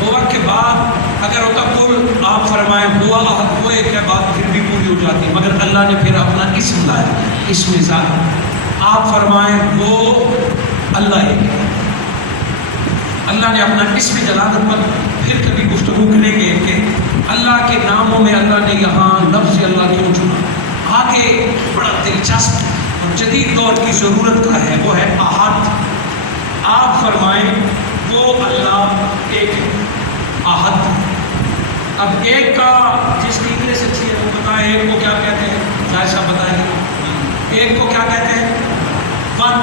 ہوا کے بعد اگر ہوتا کل آپ فرمائیں ہوا احد وہ ایک ہے، بات پھر بھی پوری ہو جاتی، مگر اللہ نے پھر اپنا اسم لایا، اسم ذات۔ آپ فرمائیں وہ اللہ ایک ہے، اللہ نے اپنا اسم جلالت پر پھر کبھی گفتگو کریں گے کہ اللہ کے ناموں میں اللہ نے یہاں لفظ اللہ کیوں چنا۔ آگے بڑا دلچسپ اور جدید دور کی ضرورت کا ہے، وہ ہے احد۔ آپ فرمائیں وہ اللہ ایک ہے، احد۔ اب ایک کا جس کی انگلش اچھی ہے وہ بتائیں ایک کو کیا کہتے ہیں، ظاہر صاحب بتائیں گے ایک کو کیا کہتے ہیں، ون۔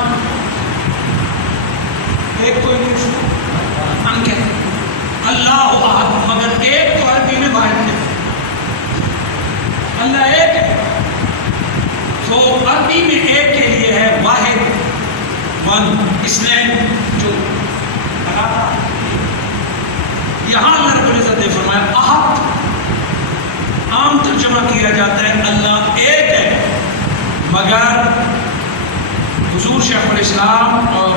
ایک کو انگلش ون کہتے ہیں، اللہ احد، مگر ایک کو عربی میں واحد کہتے ہیں۔ اللہ ایک ہے تو عربی میں ایک کے لیے ہے واحد، ون، اس نے جو یہاں اللہ رب العزت نے فرمایا احد، عام ترجمہ کیا جاتا ہے اللہ ایک ہے، مگر حضور شیخ الاسلام اور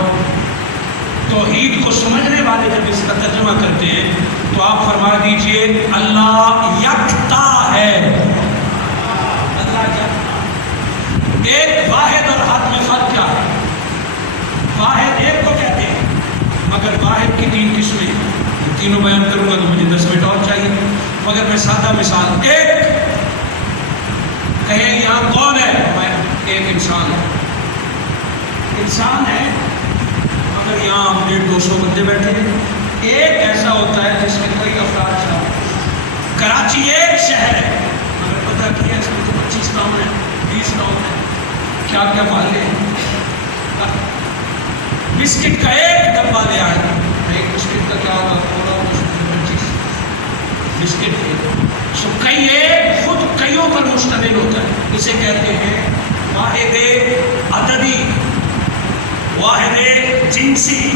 توحید کو سمجھنے والے جب اس کا ترجمہ کرتے ہیں تو آپ فرما دیجئے اللہ یکتا ہے، اللہ یکتا۔ ایک واحد اور احد میں فرق کیا ہے؟ واحد ایک کو کہتے ہیں، مگر واحد کی تین قسمیں ہیں، تینوں بیان کروں گا تو مجھے 10 منٹ اور چاہیے، مگر میں سادہ مثال، ایک کہیں یہاں کون ہے، ایک انسان ہے، انسان ہے مگر یہاں 150-200 بندے بیٹھے ہیں۔ ایک ایسا ہوتا ہے جس میں کئی افراد شامل ہیں۔ کراچی ایک شہر ہے مگر پتہ کیا اس میں 25 ٹاؤن ہیں، 20 ٹاؤن ہیں، کیا کیا محلے ہیں۔ بسکٹ کا ایک ڈبہ لے آئے، ایک بسکٹ کا کیا ہوگا، 25 بسکٹ کے سو کئی ایک خود کئیوں پر مشتمل ہوتا ہے، اسے کہتے ہیں واحد عددی، واحد جنسی،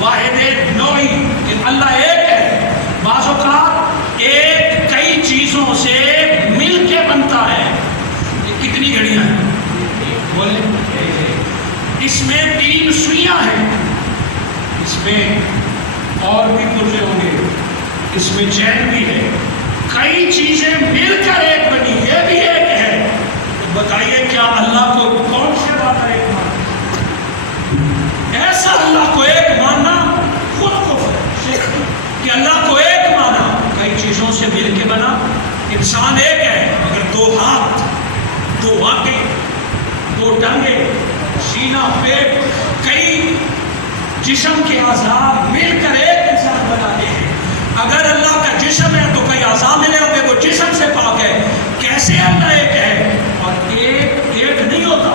واحد نوعی، کہ اللہ ایک ہے۔ بعض اوقات ایک کئی چیزوں سے مل کے بنتا ہے۔ یہ کتنی گھڑیاں ہیں بولے، اس میں 3 سوئیاں ہیں، اس میں اور بھی پرزے ہوں گے، اس میں چین بھی ہے، کئی چیزیں مل کر ایک بنی، یہ بھی ایک ہے۔ تو بتائیے کیا اللہ کو کون سے بات ایک مانا؟ ایسا اللہ کو ایک ماننا خود کفر ہے کہ اللہ کو ایک مانا، کئی چیزوں سے مل کے بنا۔ انسان ایک ہے مگر 2 ہاتھ، 2 آنکھیں، 2 ٹانگیں، سینہ، پیٹ، کئی جسم کے اعضاء مل کر ایک انسان بناتے ہیں۔ اگر اللہ کا جسم ہے تو کئی اعضاء ملے ہوں گے، وہ جسم سے پاک ہے۔ کیسے اللہ ایک ہے؟ اور ایک نہیں ہوتا،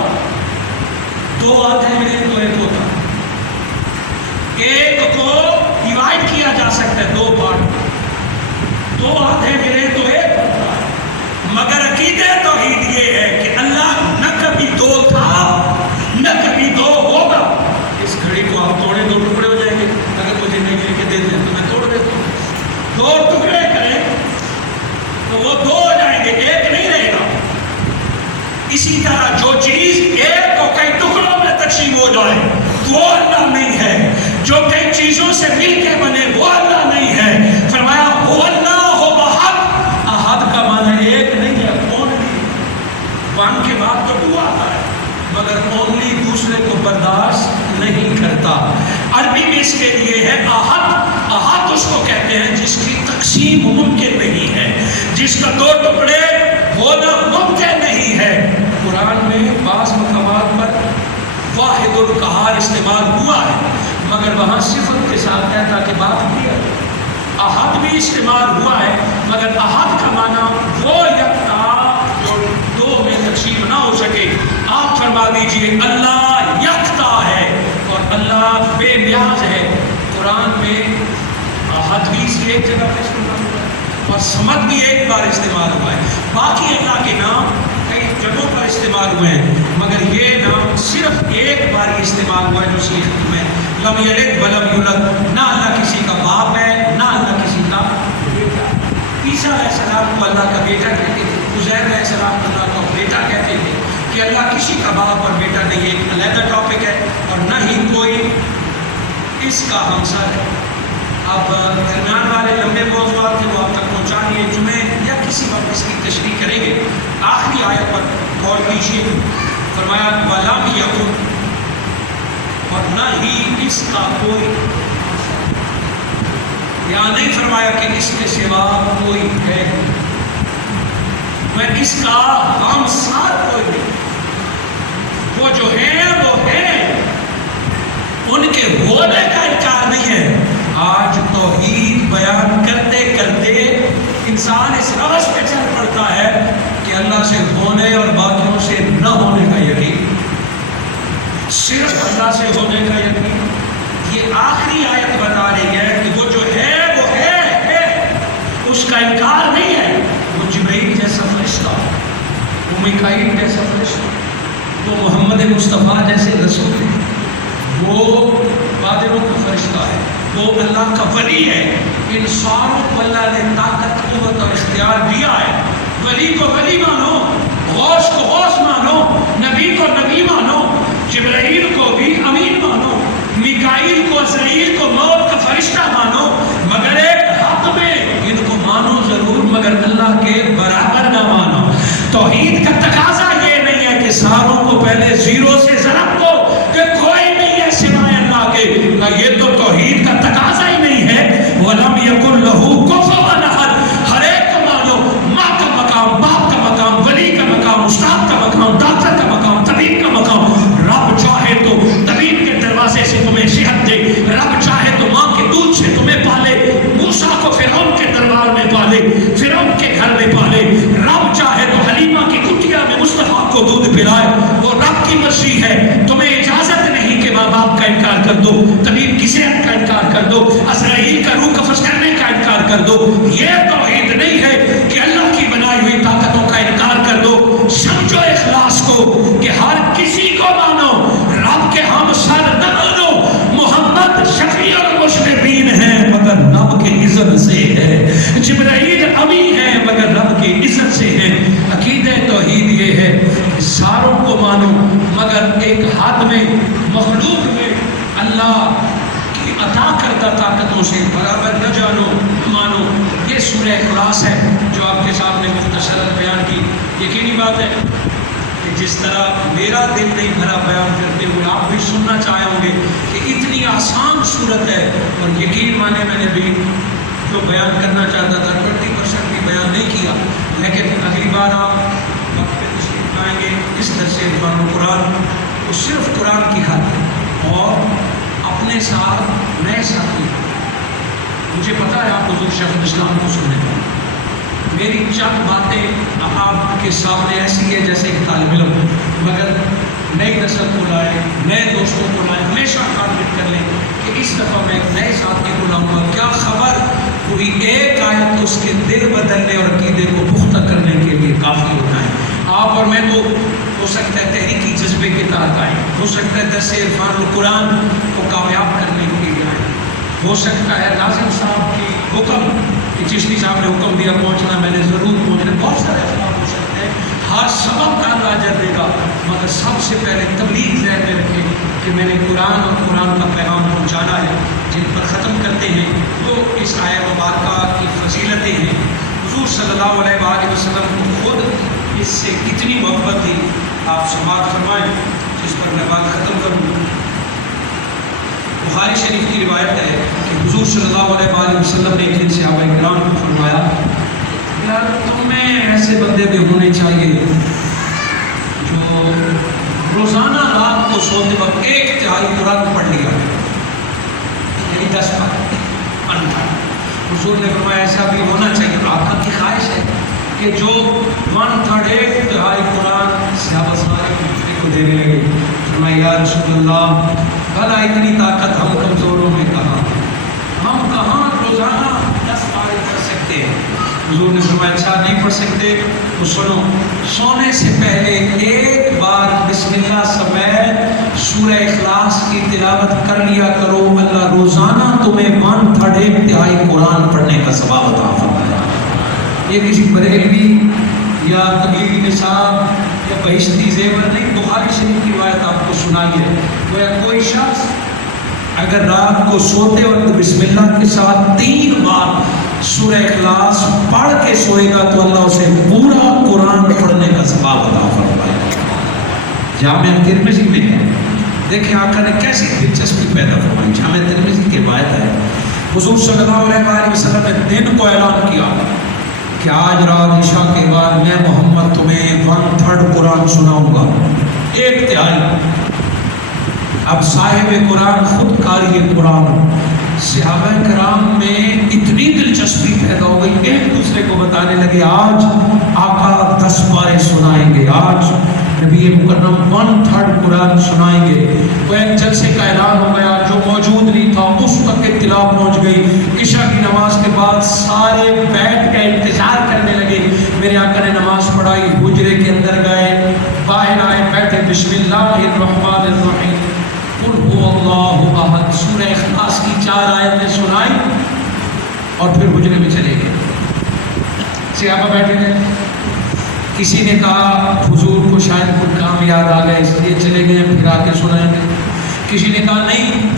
2 آنکھیں ملے تو ایک ہوتا، ایک کو ڈیوائڈ کیا جا سکتا ہے 2 پارٹ، 2 آنکھیں ملے تو ایک ہوتا ہے۔ مگر عقیدہ توحید یہ ہے کہ اللہ نہ کبھی 2 تھا نہ کبھی 2 ہوگا۔ اس گھڑی کو آپ توڑیں 2 ٹکڑے ہو جائیں گے، اگر مجھے نہیں لے کے دے دیں تو میں توڑ دیتا ہوں۔ 2 ٹکڑے کریں تو وہ 2 ہو جائیں گے، ایک نہیں رہے گا۔ اسی طرح جو چیز ایک کو کئی ٹکڑوں میں تقسیم ہو جائے وہ اللہ نہیں ہے، جو کئی چیزوں سے مل کے بنے وہ اللہ نہیں ہے۔ فرمایا وہ اللہ ہو احد، احد کا معنی ایک نہیں ہے، اونلی، ون کے بعد تو 2 آتا ہے مگر اونلی دوسرے کو برداشت نہیں کرتا۔ عربی میں اس کے لیے ہے احد، احد اس کو کہتے ہیں جس کی تقسیم ممکن نہیں ہے۔ جس کا دو ٹکڑے ہونا ممکن نہیں ہے۔ قرآن میں بعض مقامات پر واحد القہار استعمال ہوا ہے، مگر وہاں صفت کے ساتھ ہے تاکہ بات کیا جائے۔ احد بھی استعمال ہوا ہے، مگر احد کا معنی وہ یکتا جو دو میں تقسیم نہ ہو سکے۔ آپ فرما دیجئے اللہ یکتا ہے اور اللہ بے نیاز ہے۔ قرآن میں احد بھی اسی ایک جگہ پر استعمال ہوا ہے اور صمد بھی ایک بار استعمال ہوا ہے۔ باقی اللہ کے نام کئی جگہوں پر استعمال ہوئے ہیں، مگر یہ نام صرف ایک بار ہی استعمال ہوا ہے جو صحیح میں لم یلد ولم یولد، نہ اللہ کسی کا باپ ہے نہ اللہ کسی کا بیٹا۔ عیسیٰ علیہ السلام کو اللہ کا بیٹا کہتے تھے، عزیر علیہ السلام کو اللہ کا بیٹا کہتے تھے، کہ اللہ کسی کا باپ اور بیٹا نہیں، ایک علیحدہ ٹاپک ہے اور نہ ہی کوئی اس کا ہمسر ہے۔ اب درمیان والے لمبے موضوعات تھے وہ آپ تک پہنچا دیے، جمعے یا کسی وقت اس کی تشریح کریں گے۔ آخری آیت پر غور کیجیے، فرمایا وَلَمْ يَكُنْ، اور نہ ہی اس کا کوئی، یہاں نہیں فرمایا کہ اس کے سوا کوئی ہے، میں اس کا ہمسر کوئی نہیں، وہ جو ہیں وہ ہیں، ان کے ہونے کا انکار نہیں ہے۔ آج توحید بیان کرتے کرتے انسان اس روش پہ چل پڑتا ہے کہ اللہ سے ہونے اور باقیوں سے نہ ہونے کا یقین، صرف اللہ سے ہونے کا یقین۔ یہ آخری آیت بتا رہی ہے کہ وہ جو ہے وہ ہے، اس کا انکار نہیں ہے۔ وہ جبرائیل جیسا فرشتہ، وہ میکائیل جیسا فرشتہ، وہ محمد مصطفیٰ جیسے رسول ہے، وہ قادروں کا فرشتہ ہے، وہ اللہ کا ولی ہے۔ انسانوں کو اللہ نے طاقت، قوت اور اختیار دیا ہے۔ ولی کو ولی مانو، غوث کو غوث مانو، نبی کو نبی مانو، جبرائیل کو بھی امین مانو، میکائیل کو عزرائیل کو موت کا فرشتہ مانو، مگر ایک حق میں ان کو مانو ضرور، مگر اللہ کے برابر نہ مانو۔ توحید کا تقاضا یہ نہیں ہے کہ ساروں کو پہلے زیرو سے ضرب دو کہ کوئی نہیں ہے سوائے اللہ کے، یہ تو توحید کا تقاضا ہی نہیں ہے۔ وَلَمْ يَكُنْ لَهُ كُفُوًا أَحَدٌ، ہر ایک کو مانو، ماں کا مقام، باپ کا مقام، ولی کا مقام، استاد کا مقام، ڈاکٹر کا مقام، طبیب کا مقام۔ رب چاہے تو طبیب کے دروازے سے تمہیں صحت دے، رب چاہے تو ماں کے دودھ سے تمہیں پالے، موسیٰ کو فرعون کے دربار میں پالے، فرعون کے گھر میں پالے، رب چاہے تو حلیمہ کی کٹیا میں مصطفیٰ کو دودھ پلائے، وہ رب کی مرضی ہے۔ تمہیں اجازت نہیں کہ ماں باپ کا انکار کر دو، طبیب کی صحت کا انکار کر دو، عزرائیل کا روح قبض کرنے کا انکار کر دو۔ یہ توحید نہیں ہے کہ اللہ کی بنائی ہوئی طاقتوں کا انکار کر دو۔ سمجھو اخلاص کو کہ ہر کسی کو مانو، رب کے ہمسر نہ مانو۔ محمد شفیع المذنبین ہے مگر رب کے اذن سے ہے، جبرائیل امی ہے مگر رب کے اذن سے ہے۔ عقیدہ توحید یہ ہے کہ ساروں کو مانو مگر ایک حد میں، مخلوق میں اللہ کی عطا کردہ طاقتوں سے برابر نہ جانو، مانو۔ یہ سورہ اخلاص ہے جو آپ کے سامنے مختصر بیان کی۔ یقینی بات ہے کہ جس طرح میرا دل نہیں بھرا بیان کرتے ہوئے آپ بھی سننا چاہے ہوں گے کہ اتنی آسان صورت ہے، اور یقین مانے میں نے بھی جو بیان کرنا چاہتا تھا 20% بھی بیان نہیں کیا، لیکن اگلی بار آپ وقت پہ تشریف لائیں گے اس درس عرفان القرآن وہ صرف قرآن کی خاطر اور اپنے ساتھ نئے ساتھی۔ مجھے پتا ہے آپ حضور شیخ الاسلام کو سننے کا، میری چند باتیں آپ کے سامنے ایسی ہے جیسے ایک طالب علم، مگر نئی نسل کو لائے، نئے دوستوں کو لائے، ہمیشہ کارپٹ کر لیں کہ اس دفعہ میں ایک نئے ساتھی کو لاؤں گا، کیا خبر کوئی ایک آیت اس کے دل بدلنے اور عقیدے کو پختہ کرنے کے لیے کافی ہوتا ہے۔ آپ اور میں تو ہو سکتا ہے تحریکی جذبے کے تحت آئیں، ہو سکتا ہے درس عرفان القرآن کو کامیاب کرنے کے لیے آئیں، ہو سکتا ہے ناظم صاحب کی حکم کہ چشتی صاحب نے حکم دیا پہنچنا، میں نے ضرور پہنچنا، بہت سارے اسباب ہو سکتے ہیں، ہر سبب کا اللہ اجر دے گا، مگر سب سے پہلے تبلیغ ذہن میں رکھیں کہ میں نے قرآن اور قرآن کا پیغام پہنچانا ہے۔ جن پر ختم کرتے ہیں وہ اس آیت مبارکہ کی فضیلتیں ہیں۔ حضور صلی اللہ علیہ وآلہ وسلم کو خود اس سے کتنی محبت تھی، آپ سماعت فرمائیں جس پر میں بات ختم کروں۔ بخاری شریف کی روایت ہے کہ حضور صلی اللہ علیہ وآلہ وسلم نے ایک دن صحابہ کرام کو فرمایا یار تمہیں ایسے بندے بھی ہونے چاہیے جو روزانہ رات کو سوتے وقت 1/3 قرآن پڑھ لیا، یعنی 10 پارے انٹھا۔ حضور نے فرمایا ایسا بھی ہونا چاہیے، آقا کی خواہش ہے کہ جو 1/3 1/3 قرآن صحابہ سارے دوسرے کو دینے لگے۔ فرمایا یا رسول اللہ بھلا اتنی طاقت ہم کمزوروں میں کہاں، ہم کہاں روزانہ 10 پارے پڑھ سکتے ہیں۔ حضور نے فرمایا اچھا نہیں پڑھ سکتے تو سنو، سونے سے پہلے ایک بار بسم اللہ سمیت سورہ اخلاص کی تلاوت کر لیا کرو، اللہ روزانہ تمہیں 1/3 1/3 قرآن پڑھنے کا ثواب عطا فرمائے۔ یہ کسی بریلوی یا تبلیغی نصاب یا بہشتی زیور نہیں، بخاری شریف کی روایت آپ کو سنائی ہے۔ وہ کوئی شخص اگر رات کو سوتے وقت بسم اللہ کے ساتھ 3 بار سورہ اخلاص پڑھ کے سوئے گا تو اللہ اسے پورا قرآن پڑھنے کا ثواب عطا فرمائے گا۔ جامع ترمذی میں ہے، دیکھیں آقا نے کیسی دلچسپی پیدا فرمائی۔ جامع ترمذی کی روایت ہے، حضور صلی اللہ علیہ وآلہ وسلم نے دن کو اعلان کیا کہ آج رات عشاء کے بعد میں محمد تمہیں 1/3 قرآن سناؤں گا، 1/3۔ اب صاحب قرآن خود قاری قرآن، صحابہ کرام میں اتنی دلچسپی پیدا ہو گئی، ایک دوسرے کو بتانے لگے آج آقا 10 پارے سنائیں گے، آج نبی مکرم 1/3 قرآن سنائیں گے۔ وہ ایک جلسے کا اعلان ہو گیا، جو موجود نہیں تھا اس تک اطلاع پہنچ گئی۔ عشاء کی نماز کے بعد سارے بیٹھ کے انتظار کرنے لگے، میرے آقا نے نماز پڑھائی، حجرے کے اندر گئے، باہر آئے، بیٹھے، بسم اللہ الرحمن الرحیم قل هو اللہ احد سورہ اخلاص کی 4 آیتیں سنائی اور پھر حجرے میں چلے گئے۔ صحابہ بیٹھے گئے، کسی نے کہا حضور کو شاید کوئی کام یاد آ گئے اس لیے چلے گئے، پھر آ کے سنائیں گے۔ کسی نے کہا نہیں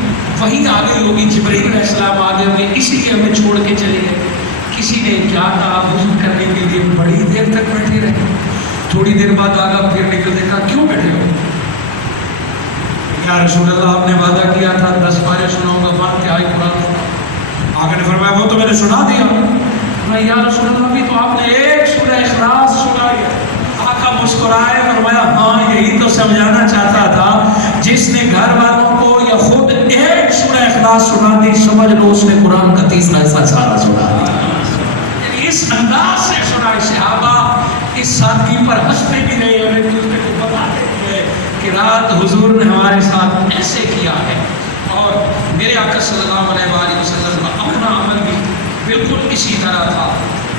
وہی آ گئی ہوگی، جبرائیل علیہ السلام آ گئے ہوں گے اس لیے ہمیں چھوڑ کے چلے گئے۔ کسی نے کیا کہا وضو کرنے کے لیے بڑی دیر تک بیٹھے رہے، تھوڑی دیر بعد آگا پھر نکل دیکھا کیوں بیٹھے ہو؟ یا رسول اللہ آپ نے وعدہ کیا تھا 10 پارے سناؤں گا، 1/3 قرآن۔ آقا نے فرمایا وہ تو میں نے سنا دیا۔ میں یا رسول اللہ بھی تو آپ نے ایک سورہ اخلاص سنائی ہے۔ آقا مسکرائے، فرمایا ہاں یہی تو سمجھانا چاہتا تھا، جس نے گھر والوں کو یا خود ایک سورہ اخلاص سنا دی سمجھ لو اس نے قرآن کا 30 حصہ سارا سنا دیا۔ یعنی اس انداز سے سنائے۔ صحابہ اس سادگی پر ہنستے بھی رہے اور ایک دوسرے کو بتاتے ہوئے کہ رات حضور نے ہمارے ساتھ ایسے کیا ہے۔ اور میرے آقا صلی اللہ علیہ وآلہ وسلم کا اپنا عمل بھی بالکل اسی طرح تھا۔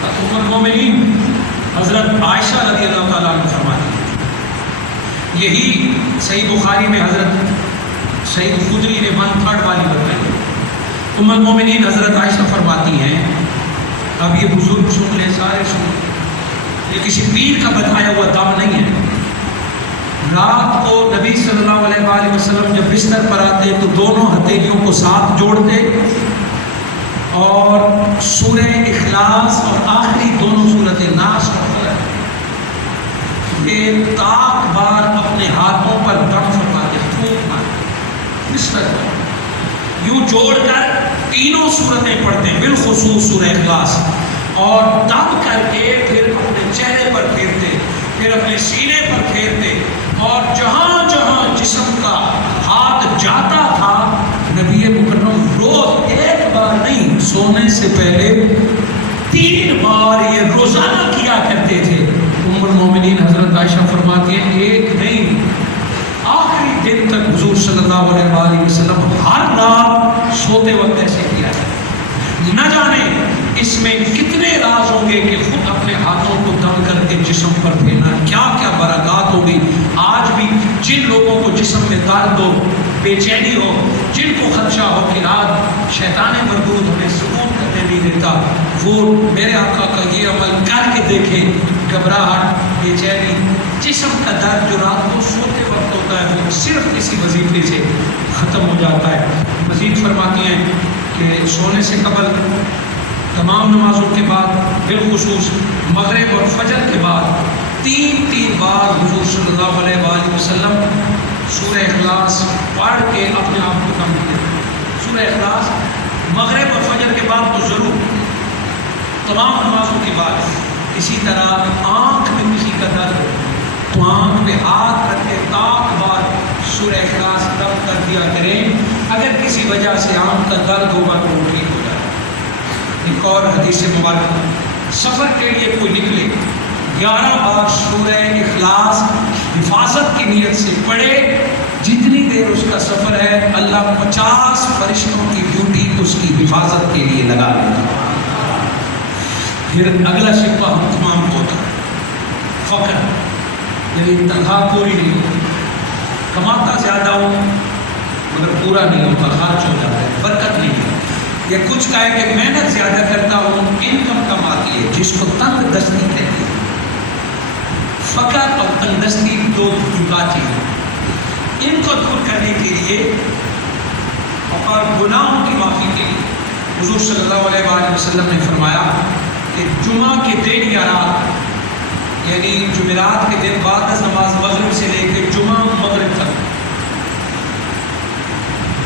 ام المومنین حضرت عائشہ رضی اللہ تعالیٰ عنہ فرماتی ہیں، یہی صحیح بخاری میں حضرت سعید خدری نے 1/3 والی بتائی۔ ام المومنین حضرت عائشہ فرماتی ہیں، اب یہ بزرگ سن لیں، سارے سن لیں، یہ کسی پیر کا بتایا ہوا دام نہیں ہے۔ رات کو نبی صلی اللہ علیہ وآلہ وسلم جب بستر پر آتے تو دونوں ہتھیلیوں کو ساتھ جوڑتے اور سورہ اخلاص اور آخری دونوں سورت ناس اور فلق یہ تاک بار اپنے ہاتھوں پر دم فرماتے، پھونک مارتے، بستر پر یوں جوڑ کر تینوں سورتیں پڑھتے ہیں، بالخصوص سورہ اخلاص، اور دم کر کے پھر اپنے چہرے پر پھیرتے، پھر اپنے سینے پر پھیرتے، اور جہاں جہاں جسم کا ہاتھ جاتا تھا نبی مکرم روز ایک بار نہیں، سونے سے پہلے 3 بار یہ روزانہ کیا کرتے تھے۔ ام المومنین حضرت عائشہ فرماتی ہیں ایک نہیں، آخری دن تک حضور صلی اللہ علیہ وآلہ وسلم ہر رات سوتے وقت ایسے کیا ہے۔ نہ جانے اس میں کتنے راز ہوں گے کہ خود اپنے ہاتھوں کو دم کر کے جسم پر پھیرنا، کیا کیا برکات ہوگی۔ آج بھی جن لوگوں کو جسم میں درد ہو، بے چینی ہو، جن کو خدشہ ہو کہ رات شیطان مردود ہمیں سکون کرنے نہیں دیتا، وہ میرے آقا کا یہ عمل کر کے دیکھیں، گھبراہٹ، بے چینی، جسم کا درد جو رات کو سوتے وقت ہوتا ہے وہ صرف اسی وظیفے سے ختم ہو جاتا ہے۔ مزید فرماتی ہیں کہ سونے سے قبل تمام نمازوں کے بعد، بالخصوص مغرب اور فجر کے بعد 3 بار حضور صلی اللہ علیہ وآلہ وسلم سورہ اخلاص پڑھ کے اپنے آپ کو دم دیتے۔ سورہ اخلاص مغرب اور فجر کے بعد تو ضرور، تمام نمازوں کے بعد اسی طرح آنکھ میں کسی کا درد ہو تو آنکھ میں ہاتھ رکھ کے تاک بار سورہ اخلاص تب کر دیا کریں، اگر کسی وجہ سے آنکھ کا درد ہوگا تو وہ ٹھیک ہو جائے۔ ایک اور حدیث مبارکہ، سفر کے لیے کوئی نکلے 11 بار سورہ اخلاص حفاظت کی نیت سے پڑھے، جتنی دیر اس کا سفر ہے اللہ 50 فرشتوں کی ڈیوٹی اس کی حفاظت کے لیے لگا دیتا۔ پھر اگلا شکوہ ہم تمام کو ہوتا ہے فقر، یعنی تنخواہ پوری نہیں ہوتی، کماتا زیادہ ہوں مگر پورا نہیں ہوتا، خرچ ہو جاتا ہے، برکت نہیں ہے۔ یا کچھ کہے کہ محنت زیادہ کرتا ہوں، انکم کم آتی ہے، جس کو تنگ دستی کہتے ہیں۔ فقر اور تنگ دستی دو جدا چیزیں، ان کو دور کرنے کے لیے اور گناہوں کی معافی کے لیے حضور صلی اللہ علیہ وآلہ وسلم نے فرمایا کہ جمعہ کے دن یا رات، یعنی جمعرات کے دن بعد از نماز مغرب سے لے کے جمعہ مغرب تک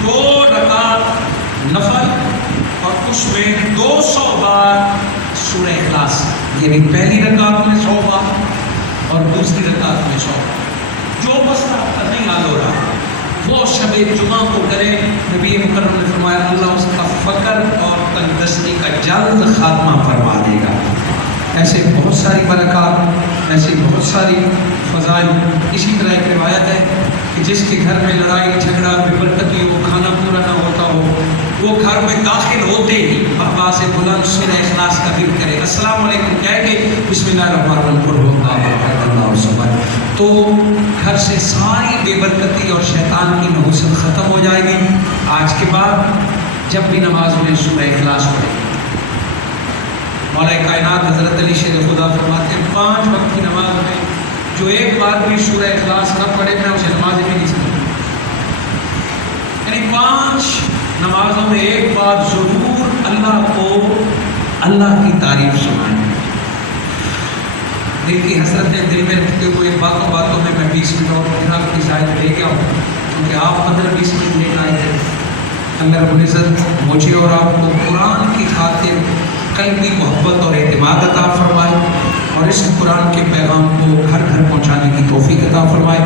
2 رکعت نفل، اور اس میں 200 بار سورہ اخلاص، یعنی پہلی رکعت میں 100 بار اور دوسری رکعت میں 100 بار۔ جو مسئلہ آپ کا نہیں حل ہو رہا وہ شب جمعہ کو کرے، نبی مکرم نے فرمایا اللہ اس کا فقر اور تنگ دستی کا جلد خاتمہ فرما دے گا۔ ایسے بہت ساری برکات، ایسی بہت ساری فضائل۔ اسی طرح ایک روایت ہے کہ جس کے گھر میں لڑائی جھگڑا بے برکتی ہو، کھانا پورا نہ ہوتا ہو، وہ گھر میں داخل ہوتے ہی ابا سے بلند سورہ اخلاص کا ذکر کرے، السلام علیکم کہہ کے بسم اللہ الرحمن الرحیم تو گھر سے ساری بے برکتی اور شیطان کی نحوست ختم ہو جائے گی۔ آج کے بعد جب بھی نماز میں سورہ اخلاص پڑھے، مولا کائنات حضرت علی شیر خدا فرماتے ہیں 5 وقت کی نماز میں جو ایک بار بھی سورہ اخلاص نہ پڑھے میں اسے نماز بھی نہیں سمجھتا، یعنی 5 نمازوں میں ایک بار ضرور اللہ کو اللہ کی تعریف سنائیں۔ دیکھیے حضرت نے دل میں رکھتے ہوئے باتوں باتوں میں 20 منٹ اور پھر آپ کی شاید لے گیا ہوں، کیونکہ آپ 15-20 منٹ لینا آئے تھے۔ اللہ رب العزت مجھے اور آپ کو قرآن کی خاطر قلبی محبت اور اعتماد عطا فرمائے، اور اس قرآن کے پیغام کو گھر گھر پہنچانے کی توفیق عطا فرمائے۔